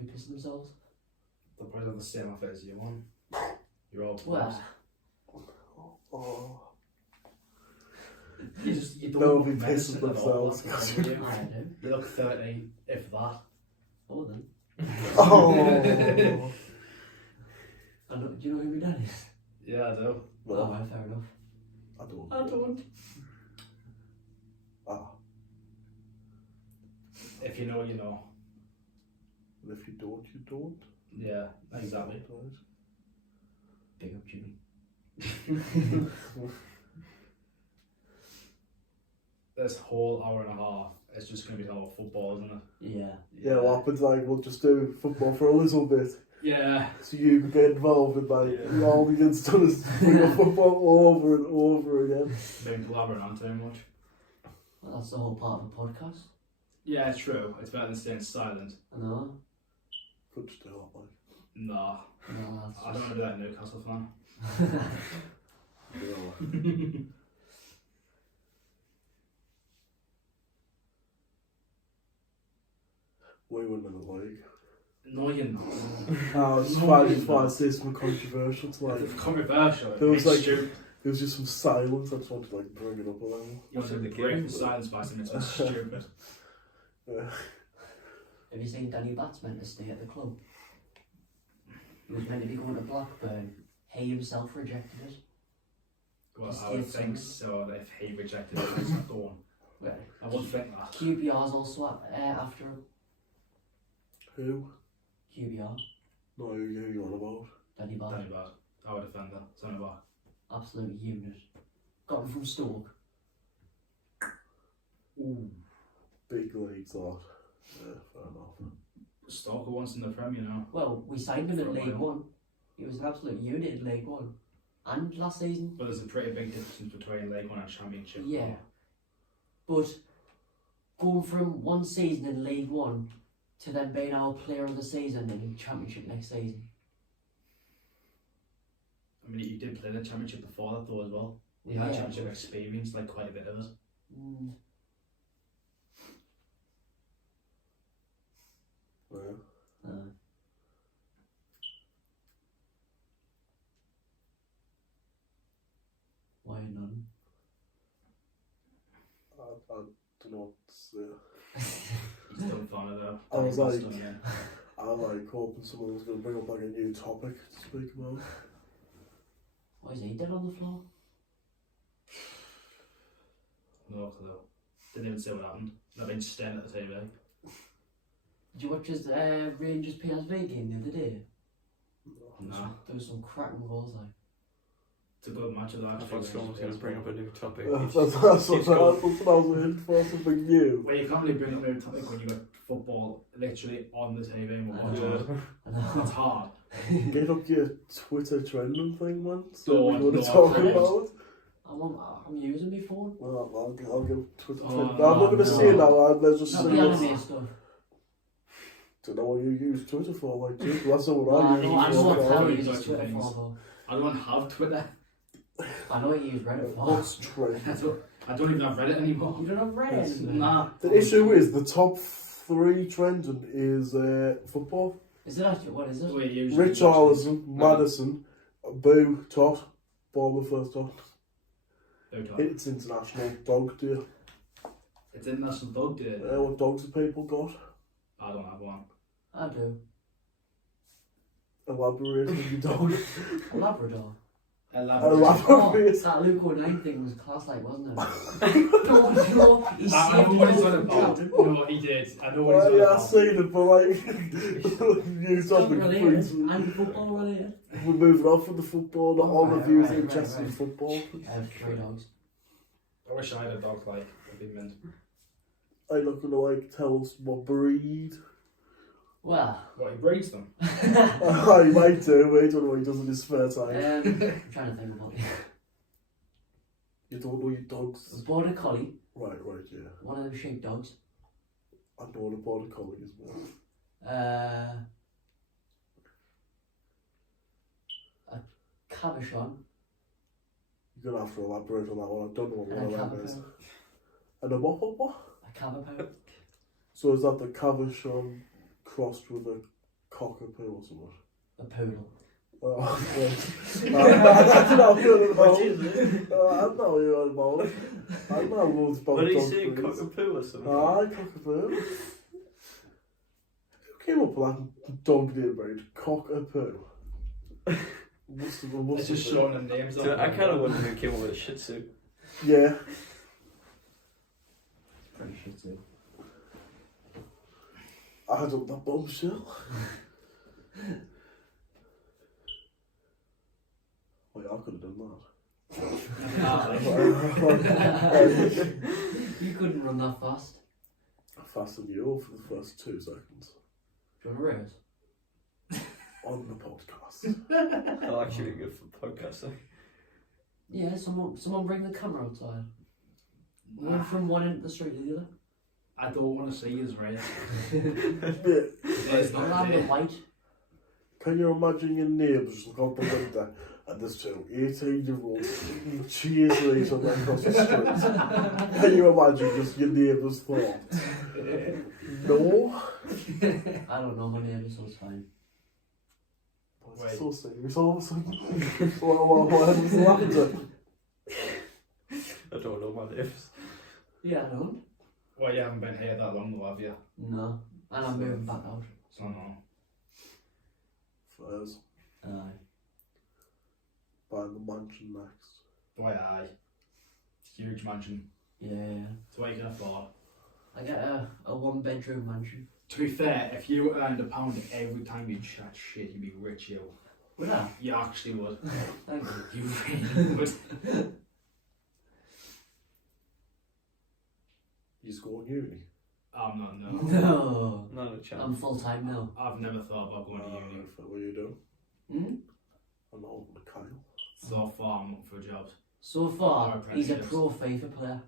be pissing themselves. They'll probably have the same outfit as you on. You're all Well, Oh. you don't They'll look be menacing pissing at all, themselves. that's what I mean. I do. You look 13, if that. Oh then. Oh. Do you know who my dad is? Yeah, I do. Well, Oh, well, fair enough. I don't. I don't. Ah. If you know, you know. And if you don't, you don't. Yeah, exactly. Right. Big up Jimmy. This whole hour and a half is just going to be all football, isn't it? Yeah. Yeah, what happens like we'll just do football for a little bit. Yeah. So you can get involved in like all the gets done is football all over and over again. Been blabbering on too much. Well, that's the whole part of the podcast. Yeah, it's true. It's better than staying silent. I know. Could just do that like. Nah. No, that's I don't want to be that Newcastle fan. You know. We win in the league. No, you're not. It's No, fine, you're it's fine, not. it's this more controversial to like. It's controversial. There was It's like stupid. there was just some silence, I just wanted to like bring it up a little. You want to break the silence by saying it's stupid. Yeah. Have you seen Danny Batts meant to stay at the club? He was meant to be going to Blackburn. He himself rejected it. Well, Just I would give think someone- so if he rejected it, he's not going. Well, I would think that. QPR's also after him. Who? QPR. No, who you on about? Danny Batts. Danny Bad. Our defender. Centre back. Absolute unit. Got him from Stoke. Ooh. Big leagues that. Yeah, fair enough. Stalker once in the Prem, you know. Well, we signed him For in a League while. One. He was an absolute unit in League One. And last season. But there's a pretty big difference between League One and Championship. Yeah. But going from one season in League One to then being our player of the season in the Championship next season? I mean, you did play the Championship before that though as well. You had Championship experience, like quite a bit of it. Yeah. Why none? I don't know what to say. He's done fun of though. I was like, yeah. I'm like hoping someone was going to bring up like a new topic to speak about. Why is he dead on the floor? No clue. Didn't even see what happened. I've been staring at the TV. Did you watch his Rangers PSV game the other day? No. There was some cracking goals like. It's a good match of the I last thought someone was going to bring up a new topic. That's what I was in for, something new. Well, you can't really bring up a new topic when you got football literally on the TV and we're watching it. I know. It's hard. Get up your Twitter trending thing, man. So Go we're on, going to go talk on. about. I'm using my phone. Well, I'll give Twitter Oh, trending. I'm not going to no. say it now, let's just Not say the this. anime stuff. Don't know what you use Twitter for, like, dude. That's not what I I use. know what for. Terry These uses two Twitter things. for. I don't have Twitter. I know what you use Reddit for. What's trend? I don't even have Reddit anymore. You don't have Reddit anymore? Nah. The issue is the top 3 trending is football. Is it actually? What is it? Wait, usually Rich Arlison, Madison, Boo, Tot, Bournemouth first Tot. It's International Dog Day. It's International Dog Day. What dogs have people got? I don't have one. I do. Elaborate on your dog. A Labrador. Elaborate. That Luke 09 thing was class like, wasn't it? no, he I know what he's on about. saved No, he did. I know what he's Well, on yeah, about. I've seen it, but like, new topic, related. please. And football related. We're moving off from the football, not all the Right, viewers right, interested in right. football. 3 dogs. I wish I had a dog like a big mint. Are you not going to like tell us what breed? Well, What, he breeds them? I might do, I don't know what he does in his spare time. I'm trying to think about it. You don't know your dogs? Border Collie, Right, yeah. one of them sheep dogs. I know what a border collie is more. A Cabochon You're going to have to elaborate on that one. I don't know what and a one of them is. Cavapoo. And a what? A Cavapoo. So is that the Cabochon crossed with a cockapoo or something? A poodle. Oh, yes. I don't know you're about. I know loads about What did he dog say? breeds. Cockapoo or something? Aye, cockapoo. Who came up with that dog name, right? Cockapoo. Must have been. It's just showing them names. So I kind of wonder who came up with a Shih Tzu. Yeah. Pretty shit too. I had up that bombshell. Oh yeah, I could have done that. You couldn't run that fast. Faster than you for the first 2 seconds. Do you want a race? On the podcast. That'll actually be good for podcasting. Yeah, someone bring the camera outside. One from one end of the street to the other. I don't want to see his race. Yeah. It's not Around the there. white. Can you imagine your neighbours look out the window and there's 2 18-year-olds cheers each other across the street? Can you imagine just your neighbours' thought? No? I don't know, my neighbour, so it's fine. Why is it so serious all of a sudden? What was the laughter? I don't know my names. Yeah, I don't. Well, you haven't been here that long, though, have you? No. And I'm moving back out. So no. Flares. Aye. Buying the mansion next. Boy, aye. Huge mansion. Yeah. It's what you can afford. I get a 1-bedroom mansion. To be fair, if you earned £1 every time you chat shit, you'd be rich, yo. Would I? You actually would. Thank you. You really would. You just go on uni. I'm not, no. No. Not a chance. I'm full time now. I've never thought about going to uni. What you do? Hmm? I'm not open to Kyle. So far, I'm looking for jobs. So far, Or he's a apprenticeships. pro FIFA player.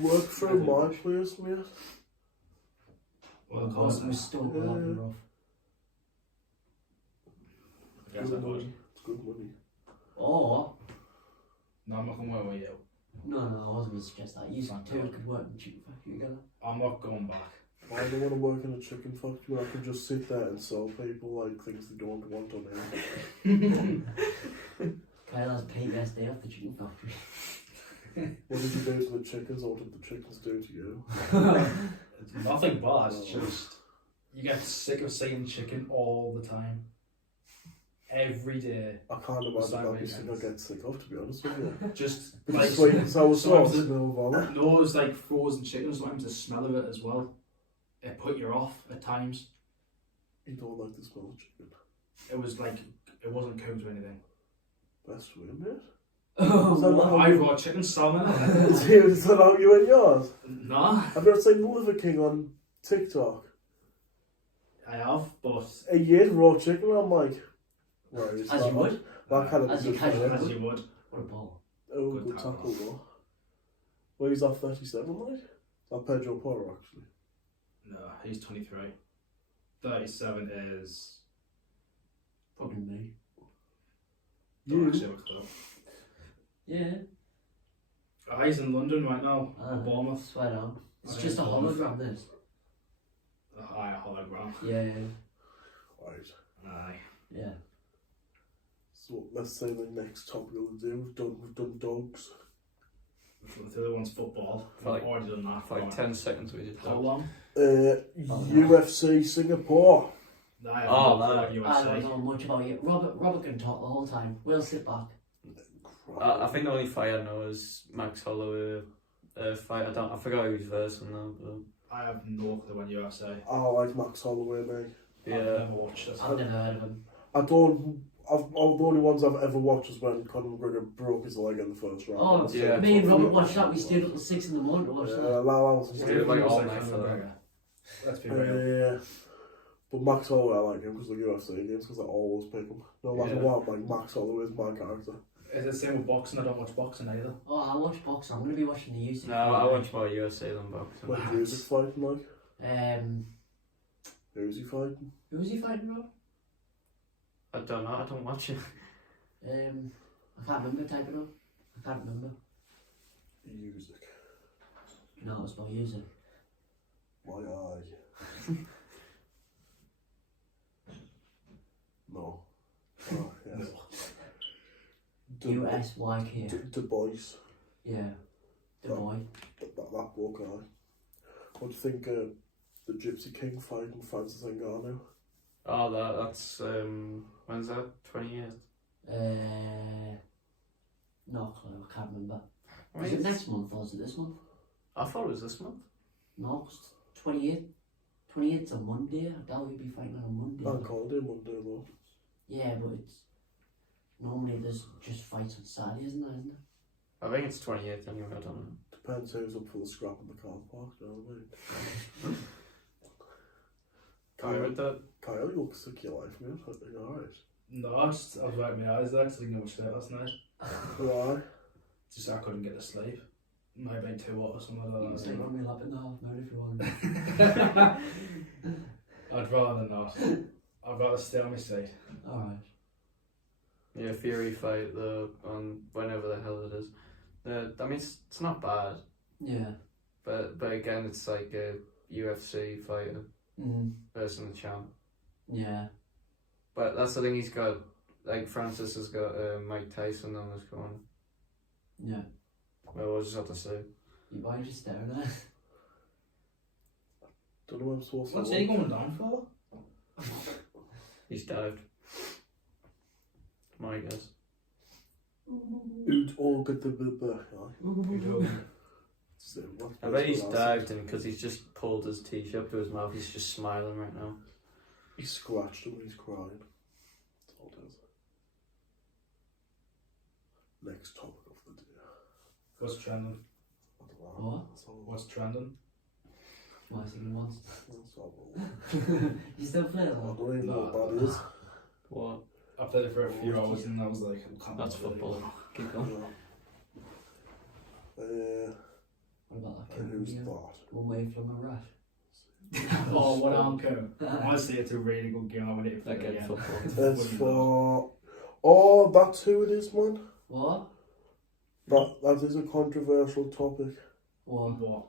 Work through my place, mate. Well, of I course, was stuck with that one rough. I guess I Good would. money. It's good money. Or, No, I'm not going to work with you. no, I wasn't going to suggest that. You two could work in the chicken factory together. I'm not going back. I don't want to work in a chicken factory where I can just sit there and sell people like things they don't want on air. Kyle has PTSD off the chicken factory. What did you do to the chickens, or what did the chickens do to you? It's nothing bad, it's just you get sick of seeing chicken all the time. Every day. I can't imagine Side that'd be weekends. something I get sick of, to be honest with you. Just But like it's sweet and sour sauce, sometimes the- no bother. those like frozen chicken, sometimes the smell of it as well. It put you off at times. You don't like the smell of chicken. It was like it wasn't cooked or anything. Best way, mate. Oh, So what? how- I've got chicken salmon. Is that how you and yours? Nah, Have you ever seen Liver King on TikTok? I have, but He ate raw chicken, and I'm like, where is As that? you would. That kind of As you good casually fire. as you would. What a ball. Oh, Good good tackle. tackle though. Where is that 37 like? That Pedro Porro actually. No, he's 23. 37 is. Probably me. Don't You? actually have a clue. Yeah. Oh, he's in London right now. Bournemouth. Swear down. It's I just a think Bournemouth. hologram, this. Aye, a hologram. Yeah. Right. Aye. Yeah. So let's say the next topic we'll do. We've done dogs. The other one's football. For like- I've already done that. For like 10 seconds we did How that. long? UFC Singapore. No, I have Oh, no no. clue I what don't UFC. know much about you. Robert can talk the whole time. We'll sit back. I think the only fight I know is Max Holloway fight. I forgot who he's versing now, but I have no clue when UFC. I like Max Holloway, mate. I've yeah. never watched it. I've never heard of him. All the only ones I've ever watched is when Conor McGregor broke his leg in the first round. Oh, Yeah. me and Robert watched that. We stayed up till 6 in the morning to watch Yeah, that. that was Just do it like all Like night for Conor that. McGregor. Let's be real. yeah. But Max Holloway, I like him because of the UFC games, because I always pick him. No matter Yeah. what, like Max Holloway is my character. Is it the same with boxing? I don't watch boxing either. Oh, I watch boxing. I'm going to be watching the UFC. No, I watch more UFC than boxing. Like, who's he fighting, like? Who's he fighting? Who was he fighting, Rob? I don't know, I don't watch it. I can't remember. Type it up. I can't remember. Music. No, it's about music. My eye. No. Oh, yes. USYK. Du Bois. Yeah. The boy. That bloke eye. What do you think the Gypsy King fighting Francis Ngannou? Oh, that's when's that? 28th? No clue. I can't remember. Right. Is it next month or is it this month? I thought it was this month. No, it's 28th. 28th's a Monday. I doubt he'll be fighting on a Monday. Bank holiday Monday though. Yeah, but it's normally there's just fights on Saturday, isn't there? Isn't it? I think it's 28th anyway, I don't know. Depends who's up for the scrap in the car park, do you know what I mean? Can I read that? Kyle, you look sick your life, man. I think alright. No, I was wiping my eyes there because I didn't watch it last night. Why? Just I couldn't get to sleep. Maybe 2 or something You can like stay that. on me lap in the half moon if you want. I'd rather not. I'd rather stay on my seat. Alright. Yeah, Fury fight on whenever the hell it is. I mean, it's not bad, Yeah. but again, it's like a UFC fighter versus the champ. Yeah. But that's the thing, he's got, like, Francis has got Mike Tyson on his corner. Yeah. Well, we'll just have to see. Why are you just staring at it? Don't know what I'm supposed to What's watch. he going down for? He's dived. My guess. Ut all good to be back. I bet he's dived in because he's just pulled his teeth up to his mouth. He's just smiling right now. He scratched him and he's crying. That's all it is. Next topic of the day. What's trending? I don't know. What? That's all- What's trending? My second once. that's all. You still play that I one? don't even know No. what that is. What? I played it for a few hours and I was like, I can't That's believe it. football. Keep going. Yeah. And who's Yeah. that? One way from a rat. Oh, what Armco. Honestly, it's a really good game. I would it for Again, again. football. It's for. Oh, that's who it is, man. What? That is a controversial topic. What? What?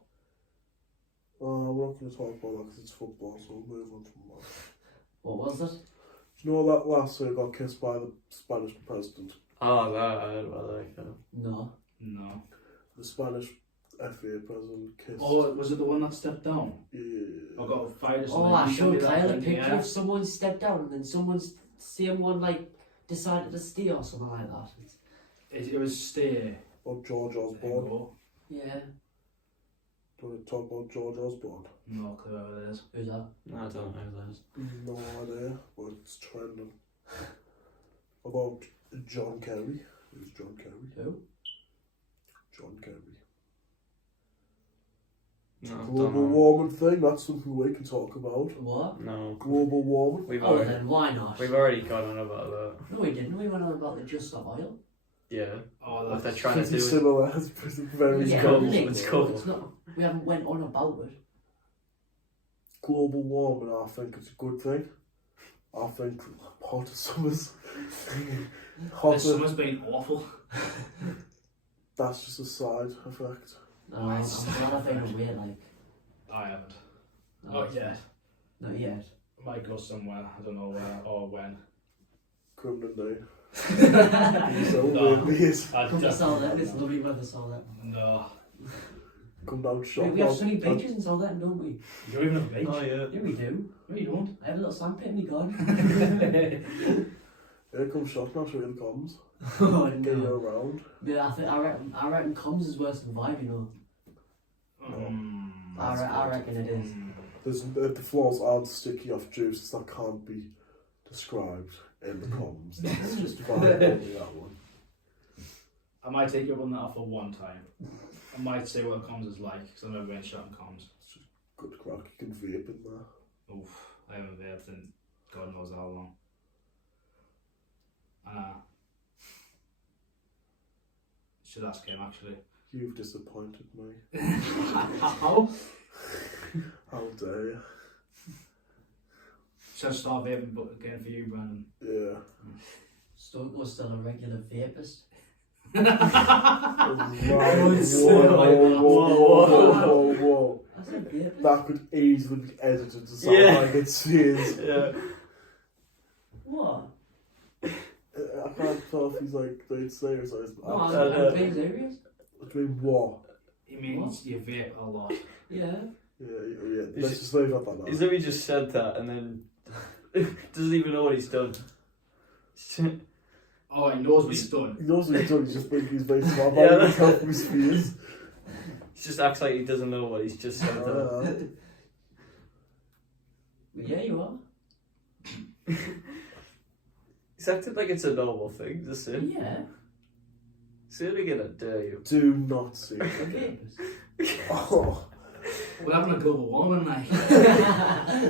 We're not going to talk about that because it's football, so we'll move on from that. What was it? Do you know that last who got kissed by the Spanish president? Oh, no, I heard about that. Yeah. No. No. The Spanish FA president kissed. Oh, was it the one that stepped down? Yeah. I got fired or Oh, something. I You showed me that Kyle a thing, picture yeah. of someone stepped down and then someone's same one like decided to stay or something like that. It was stay. Or George Osborne. Yeah. Do you want to talk about George Osborne? No clue who it is. Who's that? No, I don't know who that is. No idea, but it's trending. About John Kerry. Who's John Kerry? Who? John Kerry. No, Global don't know. warming thing, that's something we can talk about. What? No. Global warming. We've Oh, already, then why not? we've already gone on about that. No, we didn't. We went on about the Just Stop Oil. Yeah. Oh, What they're that's trying to do Pretty is similar, it's pretty very Yeah, cool. similar. It's cool. It's not. We haven't went on about it. Global warming, I think it's a good thing. I think hotter summers. this Hotter, summer's been awful. that's just a side effect. No, I'm glad I found it weird. Like, I haven't. no, Not yet. Not yet. Might go somewhere. I don't know where or when. Criminal day. No. I Come to just, Sunderland. It's lovely weather, Sunderland. no. Come down shop. We have sunny beaches in Sunderland, don't we? You don't even have a beach. Oh, yeah. Yeah, we do. No, you don't. I have a little sandpit in my garden. Here comes shop now, show you the comms. Oh Get you no. around. Yeah, I reckon comms is worse than Vibe, you know. I reckon it is. The floors aren't sticky off juices that can't be described in the comms. That's just fine, only that one. I might take you up on that for one time. I might say what comms is like, because I've never been shot in comms. Good crack, you can vape in there. Oof, I haven't vaped in God knows how long. Should ask him actually. You've disappointed me. How? How dare you? Should I start vaping but again for you, Brandon? Yeah. Stoko's still a regular vapist. Whoa. I said vapist. That could easily be edited to sound Yeah. like it's serious. Yeah. What? I can't tell if he's like dead serious or he's No, I I'm being serious. between what? He means you vape a lot. Yeah. Yeah. Let's just leave it at that now. He's literally just said that and then doesn't even know what he's done. Oh, he knows what he's done. He knows what he's done, he's just thinking he's very smart Yeah, about that's- himself and his fears. He just acts like he doesn't know what he's just said. But yeah, you are. He's acted like it's a normal thing to say. Yeah. Say it again, I dare you. Do not see A it. vapist. Oh. We're having a global warming, like.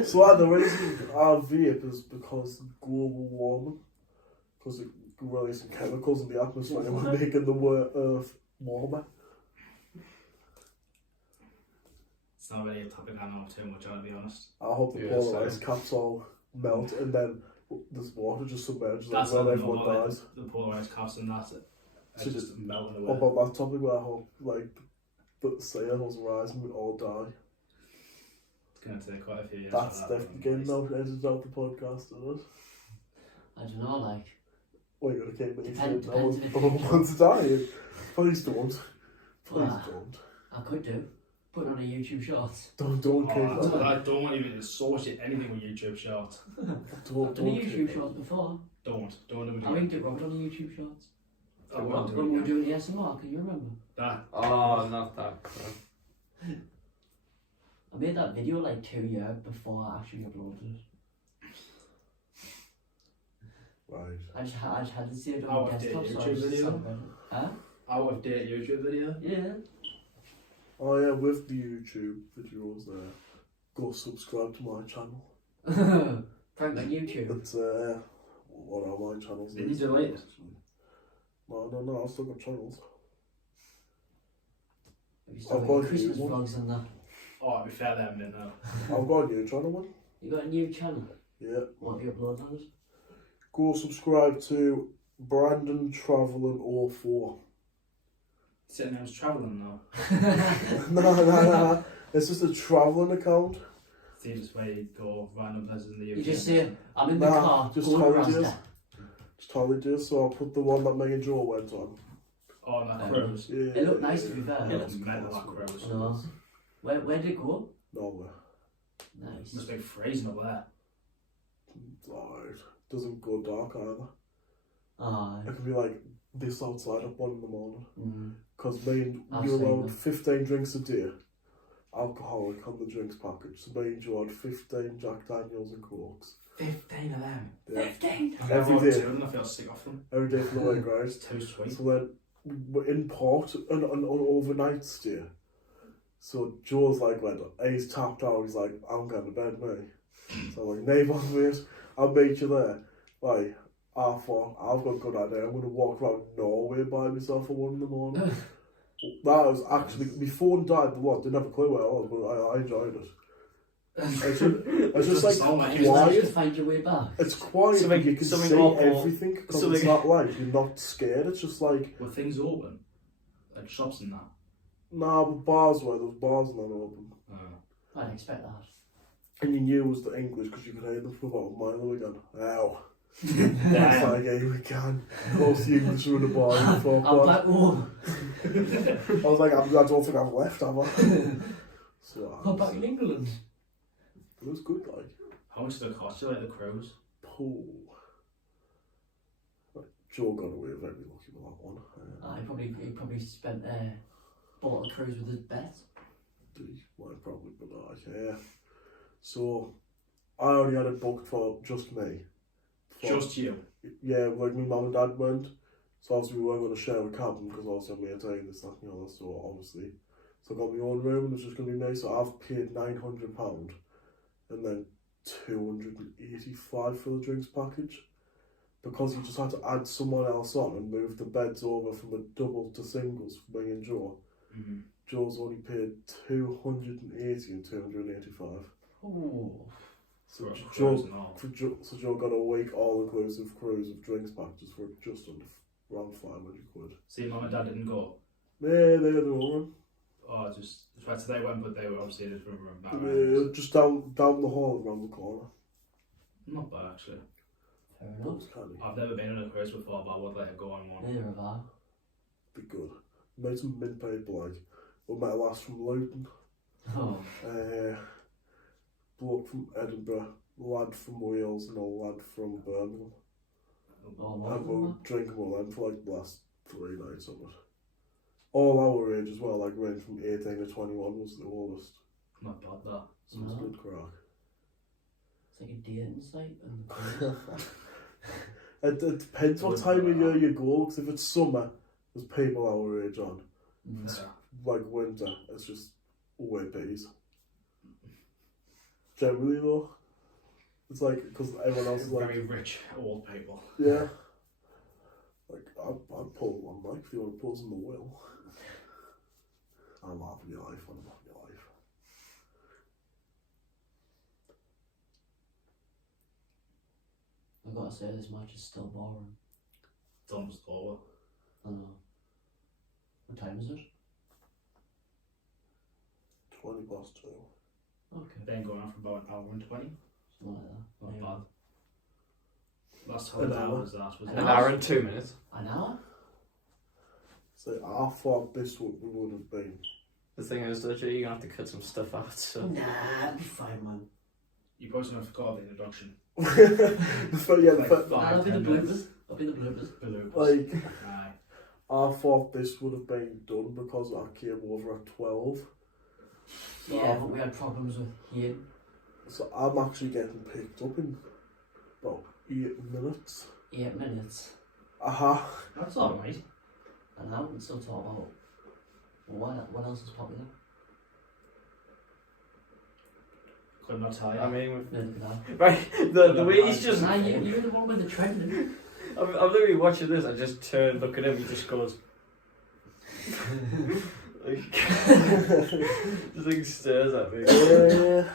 So the reason our vape is because of global warming. Because it releases chemicals in the atmosphere and we're making the earth warmer. It's not really a topic I know too much on, to be honest. I hope the Yeah, polar same. ice caps all melt and then this water just submerges That's and how then I know everyone about dies. the polarized caps and that's it. So It's just melting What away. about that topic where I hope like the sea levels rise and we all die? It's going to take quite a few years. That's for that definitely to getting take out edited out the podcast, isn't it? I don't know, like. Well, you're gonna keep me Depends saying no if it's- one wants to die. Please don't. Please Ah. don't. I could do. Put it on a YouTube Shorts. Don't place. keep Oh, that. I don't want you to associate anything with YouTube Shorts. Don't I've done a keep YouTube that. Shorts before. Don't do it I again. winked it wrong on a YouTube Shorts. I won't do When it we were again. doing the SMR, can you remember? That. Oh, not that crap. I made that video like 2 years before I actually uploaded it. Right. I just had to save it Oh, on my I did desktop, so I YouTube just video? submitted it. Huh? Out of date YouTube video. Yeah. Oh yeah, with the YouTube videos there, go subscribe to my channel. Frank on YouTube. It's what are my channels? Did you delete it? No, I've still got channels. Have you still I've got your got Christmas you one. vlogs and that. Oh, to be fair, they haven't been now. I've got a new channel, man. You got a new channel? Yeah. What have you uploaded on it? Go subscribe to Brandon Travelling 04. Sitting there, travelling now. No. It's just a travelling account. It's the easiest way you go random places in the UK. You just say, I'm in the Nah, car, just going to holidays. Rasta. Just holidays, so I'll put the one that me and Joe went on. Oh, and that cruise. Yeah, It looked nice, to be fair. It looks mental, that cruise. No. Where did it go? Norway. Nice. Must be freezing up there. Alright. Doesn't go dark either. Aye. It can be like this outside at 1 in the morning. Mm. Because me and I've you seen allowed them. 15 drinks a day. Alcoholic on the drinks package. So me and Joe had 15 Jack Daniels and Cokes. 15 of them. Yeah. 15? I've Every never had day. 2 of them, I feel sick off them. Every day for the way, guys. It's too sweet. So then we're in port on an overnight stay. So Joe's like, when he's tapped out, he's like, I'm going to bed, mate. So I'm like, neighbour, mate, I'll meet you there. Like, I thought, I've got a good idea. I'm going to walk around Norway by myself at 1 in the morning. That was actually, my phone died, but didn't have a clue where I was, but I enjoyed it. It's just like Sound like It was nice to quiet. find your way back. It's quiet, Something- but you can something see awful. everything because it's Something- not like you're not scared. It's just like, Were things open? Like shops and that? nah, but bars were, there was bars and then open. I'd expect that. And you knew it was the English because you could hear them from about a mile away again. Ow. It's Damn. like, hey, we can. Of course, the English were in the bar. I'm back home. I was like, I don't think I've left, have I? So, I'm back in England. it was good, like. How much did it cost you, like the cruise? Oh. Like, Joe got away very lucky with that one. He probably spent bought a cruise with his bet. Well, probably, but like, yeah. So, I already had it booked for just me. Just you. Yeah, like my mum and dad went. So obviously we weren't going to share a cabin because obviously I'm maintaining this, that and the other. So obviously, so I got my own room and it's just going to be me. So I've paid £900 and then £285 for the drinks package. Because you just had to add someone else on and move the beds over from a double to singles for me and Joe. Mm-hmm. Joe's only paid £280 and £285. Oh. So For a Joe, cruise and all. so Joe got a week all-inclusive cruise of drinks packages for just under around 500 quid. See, mum and dad didn't go. Yeah, they had their own. Oh, just right. So they went, but they were obviously in a different room. Back Yeah, just down the hall around the corner. Not bad actually. Fair That enough. was handy. I've never been on a cruise before, but I would like to go on one. Neither have I. Be good. Made some mid-paid like. We met a lass from Luton. Oh. Bloke from Edinburgh. Lad from Wales and a lad from Birmingham. Oh, And we no. were drinking with them for like the last 3 nights of it. All our age as well, like range from 18 to 21 was the oldest. Not bad that. So it was No. good crack. It's like a dating site. And It depends what time of year you go, because if it's summer, there's people our age on. Yeah. Like winter, it's just way peas. Generally though, it's like, because everyone else is like, Very rich old people. yeah. Like, I'd pull one, like, if you want to pull in the will. I'm having your life, I'm having your life. I've got to say, this match is still boring. It's almost over. I know. What time is it? 20 past 2. Okay. Been going on for about an hour and 20. Something like that. Not Yeah. bad. Last An time hour. was that, was An it? An hour and 2 minutes. An hour? So I thought this would have been. The thing is, that you're gonna have to cut some stuff out. So Nah, it'll be fine, man. You probably don't forgot the introduction. Yeah, the fact- Nah, I'll be the bloopers. I'll be the bloopers. Bloopers. like, Aye. I thought this would have been done because I came over at 12. So Yeah, but we had problems with Ian. So I'm actually getting picked up in about 8 minutes. 8 minutes. Aha. That's alright. And now we can still talk about what else is popular. Could not tell you. I mean, Neither can I. right, the way he's just. Nah, you're the one with the trending. I'm literally watching this. I just turn, look at him. He just goes. Like, The thing stares at me. Yeah.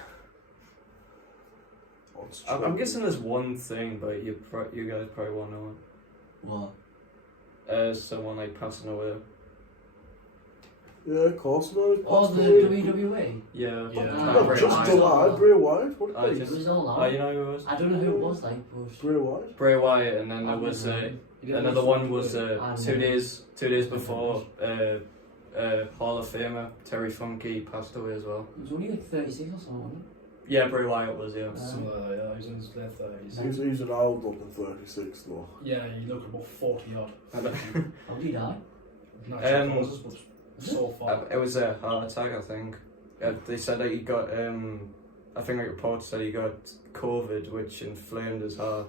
I'm guessing there's one thing, but you guys probably won't know What? it. Someone like passing away. Yeah, of course, man. Oh, the WWE. Yeah. Yeah. Not Bray just Wyatt. July, Bray Wyatt. What I did It just- was all Oh, that. you know who it was? I don't know who it was like, but Bray Wyatt? Bray Wyatt, and then there I've was never heard. another one was I 2 know. days before Hall of Famer Terry Funky passed away as well. it was only like 36 or something. Wasn't Yeah, Bray Wyatt was, yeah. Some yeah, he's in his late 30s. He's an old looking 36 though. Yeah, you look about 40 odd. it? How did he die? Natural causes, but so far. It was a heart attack, I think. They said that he got, I think like reports said he got COVID, which inflamed his heart,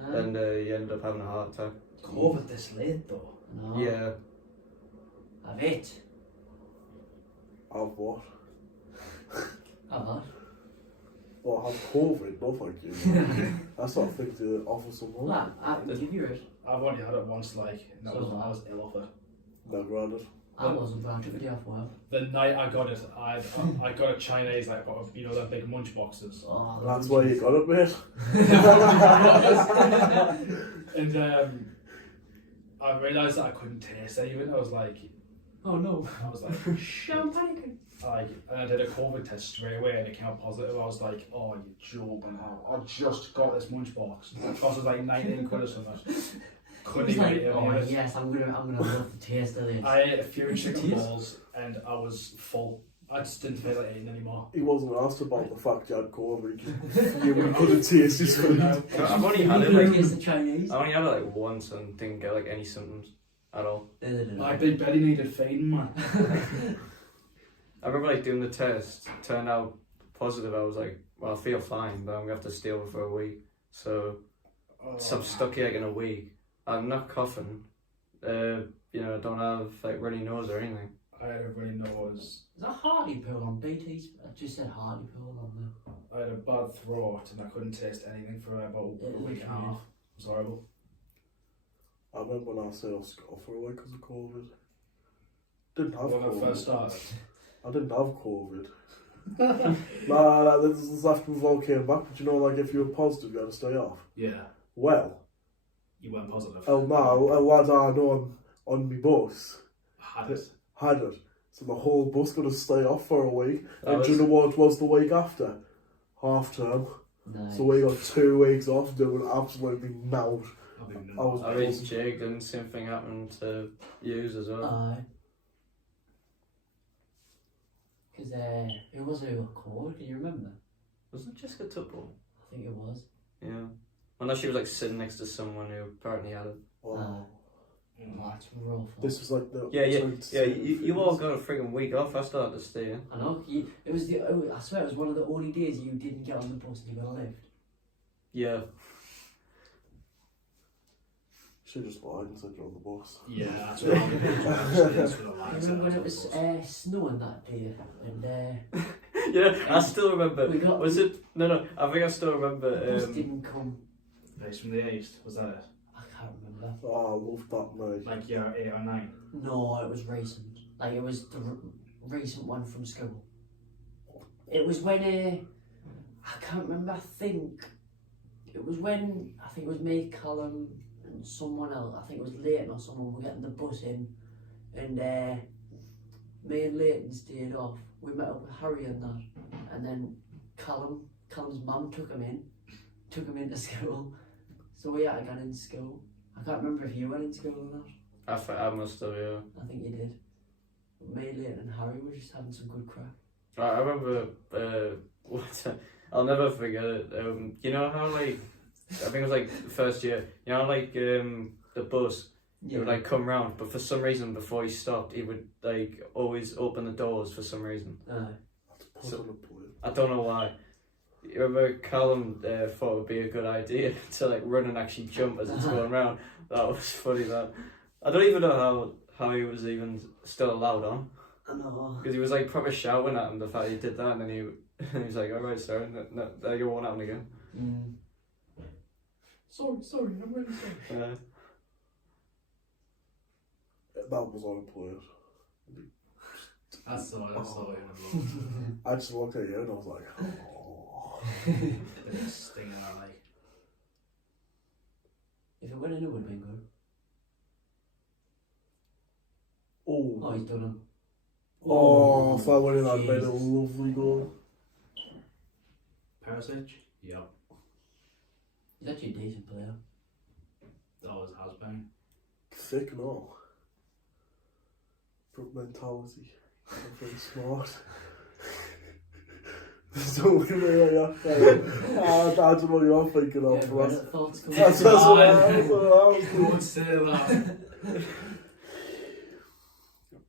and he ended up having a heart attack. COVID this late though. No. Yeah. Have it. I've what? Have that. Well, I have COVID, no thank you. That's not a thing to offer someone. Well, I can give you it. I've only had it once, like, and I So was, have I. I was ill off it. No, granted. I wasn't, but I took a day off work. The night I got it, I got a Chinese, like, you know, the big munch boxes. Oh, That's why you got it, mate. And I realised that I couldn't taste any of it. I was like, champagne. and I did a COVID test straight away and it came out positive. I was like, oh, you're joking. I just got this munch box. It cost us like 19 quid or something. Couldn't even eat oh it. yes, I'm gonna love the taste of this. I ate a few What's the chicken taste? balls and I was full. I just didn't feel like eating anymore. He wasn't asked about the fact you had COVID. You couldn't taste his food. I've only had it Did you like taste the Chinese? I only had it like once and didn't get like any symptoms at all. My big Betty needed feeding, man. I remember like doing the test, turned out positive. I was like, well, I feel fine, but I'm gonna have to stay over for a week. So I'm stuck here in a week. I'm not coughing. You know, I don't have like runny nose or anything. I had a really nose. Is that Hardy Pill on BT's? I just said Hardy Pill on there. I had a bad throat and I couldn't taste anything for about a week and a half. It was horrible. I remember when I said I was off for a week because of COVID. Didn't have When I COVID. first started. I didn't have COVID. Nah, this is after we all came back. But you know, like if you were positive, you had to stay off. Yeah, Well, you weren't positive. a lad I know on my bus I had it. had it. So the whole bus got to stay off for a week. That And do you was- know what it was the week after? Half term. Nice. So we got 2 weeks off doing absolutely mouth. I didn't I was I mean, Jake, and same thing happened to yous as well. Aye. Because who was it who got called? Can you remember? Wasn't it Jessica Tupple? I think it was. Yeah. Unless she was like sitting next to someone who apparently had it. Wow. Oh, that's rough. This was like the Yeah. You all got a friggin' week off. I still had to stay. I know. It was I swear it was one of the only days you didn't get on the bus and you got a lift. Yeah. She just lied and said you're on the bus. Yeah, that's what I'm I remember when it was snowing that day and Yeah, I still remember. we got- Was it? No. I think I still remember. the bus didn't come. Place from the east, was that it? I can't remember. Oh, I love that, mate. Like year 8 or 9. No, it was recent. Like it was the recent one from school. It was when I can't remember. I think it was me, Callum, and someone else. I think it was Leighton or someone were getting the bus in, and me and Leighton stayed off. We met up with Harry and that, and then Callum's mum took him into school. So we had to get in school. I can't remember if you went in school or not. I must have. Yeah. I think you did. Me, Leighton and Harry were just having some good crack. I remember. I'll never forget it. You know how like I think it was like the first year. You know like the bus. He would like come round, but for some reason before he stopped, he would like always open the doors for some reason. Put on a plate. I don't know why. You remember Callum thought it would be a good idea to like run and actually jump as it's going round. That was funny. That I don't even know how he was even still allowed on, I know. because he was like proper shouting at him the fact he did that, and then he was like, "All right, sir, that you won't happen again." Mm. Sorry, I'm really sorry. That was on a plate. That's so in I just looked at you and I was like, oh. a bit of sting in that, like. If it went in, it would have been good. Oh, Oh, he's done him. oh, if I went in, I'd made a Jesus. lovely goal. Perisic? Yep. He's actually a decent player. Always has been. Thick, no. But mentality. I'm very smart. There's no way I have to. I don't know what you're thinking of. Yeah, but Reddit thoughts come that's out. what I was Don't say that.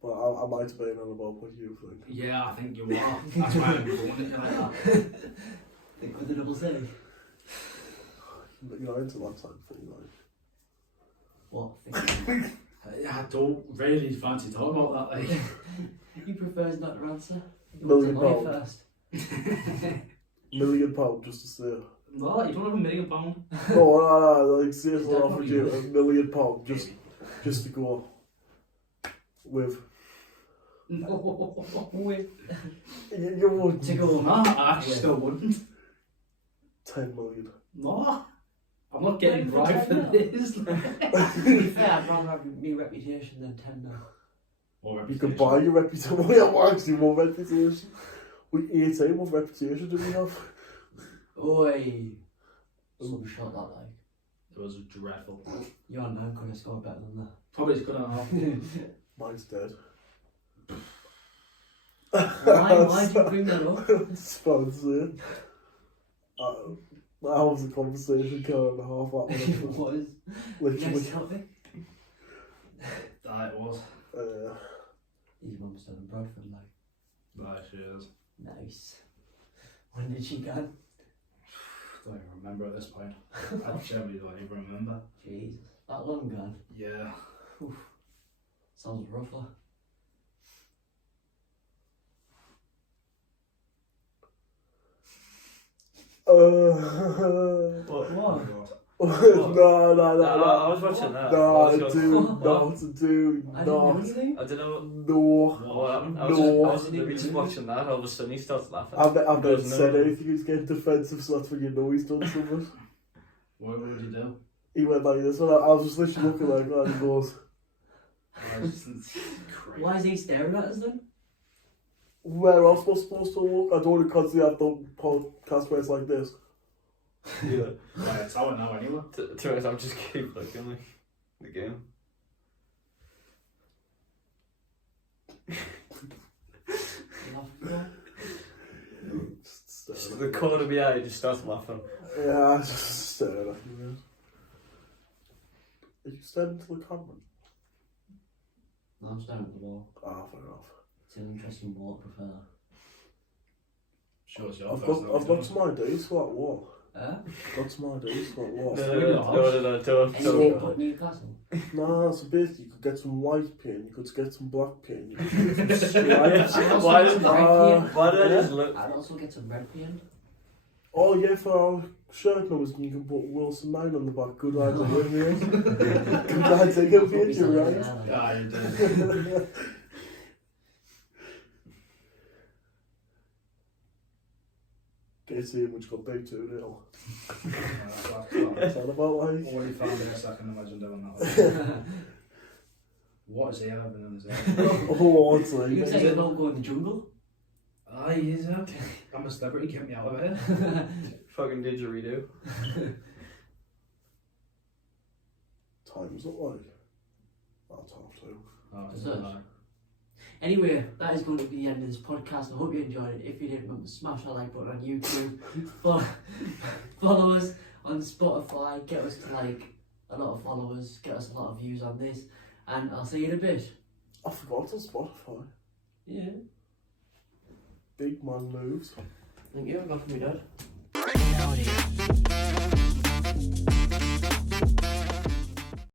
But I might have been on about what you think. Yeah, I think you are. That's why I'm going at you like that. Think with a double C. You're not into that type of thing, like. What? I don't really fancy talking about that, like. He prefers not to answer. He Million wants to pound. lie first. £1 million just to say. No, you don't have £1 million. No, like seriously, I Is that offered you £1 million just to go with. No. With. You would To go No, I actually still wouldn't. 10 million. No. I'm not getting bribed for this. To be fair, I'd rather have my reputation than 10 mil. More You can buy your reputation. Well, yeah, actually, more reputation. We 18, what reputation do we have? Oi. Some shot that like. It was dreadful. Your man could have scored better than Probably just couldn't have. that. Mine's dead. Why'd you bring that up? It's fun to say. That was a conversation kind of half that It one. was. Literally. Next topic. That it was. His mum's done in Bradford, like. That she is. Nice. When did she go? Don't even remember at this point. I generally don't even remember. Jesus. That long gone. Yeah. Sounds rougher. What? What? No, no, no, I no. was watching that. No, I was dude, going, not to do, I didn't know not. anything. I don't know No. what happened. I No. was just watching that. All of a sudden he starts laughing. I've never Goes, said "No." anything, he's getting defensive, so that's when you know he's done something. What would you do? He went like this, and I was just literally looking like that, and he goes, Crazy. Why is he staring at us then? where else was I supposed to look? I don't want to constantly have the podcast where it's like this. Yeah. Right, it's out now anyway. To be honest, I'm just keep looking like the game. Just the corner of my eye just starts laughing. Yeah, I just staring at you, man. Are you staring into the camera? No, I'm staring at the wall. Ah, fair enough. It's an interesting wall, prefer. Sure, it's your I've first got some ideas for that wall. Huh? Got some ideas for that wall. No, don't. Anything but Newcastle? Nah, so basically you could get some white paint, you could get some black paint, you could get some stripes. I'd also Why get some did- red paint. Why did I just look? I'd also get some red paint. Oh yeah, for our shirt numbers you can put Wilson 9 on the back. Good idea, mate. Good idea, Put me mate, you're something right. like that, like. Ah, you did. Get in, which got big 2-0. I've What's that about, like? already found this, I can imagine doing that. What is he having in his head? Oh, it's You like... say you don't go in the jungle? Ah, he is out. I'm a celebrity, get me out of here. Fucking didgeridoo. Time's up, like. That's half 2. Oh, Is it's it? not. Anyway, that is going to be the end of this podcast. I hope you enjoyed it. If you did, remember to smash that like button on YouTube. Follow us on Spotify. Get us to like a lot of followers. Get us a lot of views on this. And I'll see you in a bit. I forgot on Spotify. Yeah. Big man moves. Thank you. I got from my dad.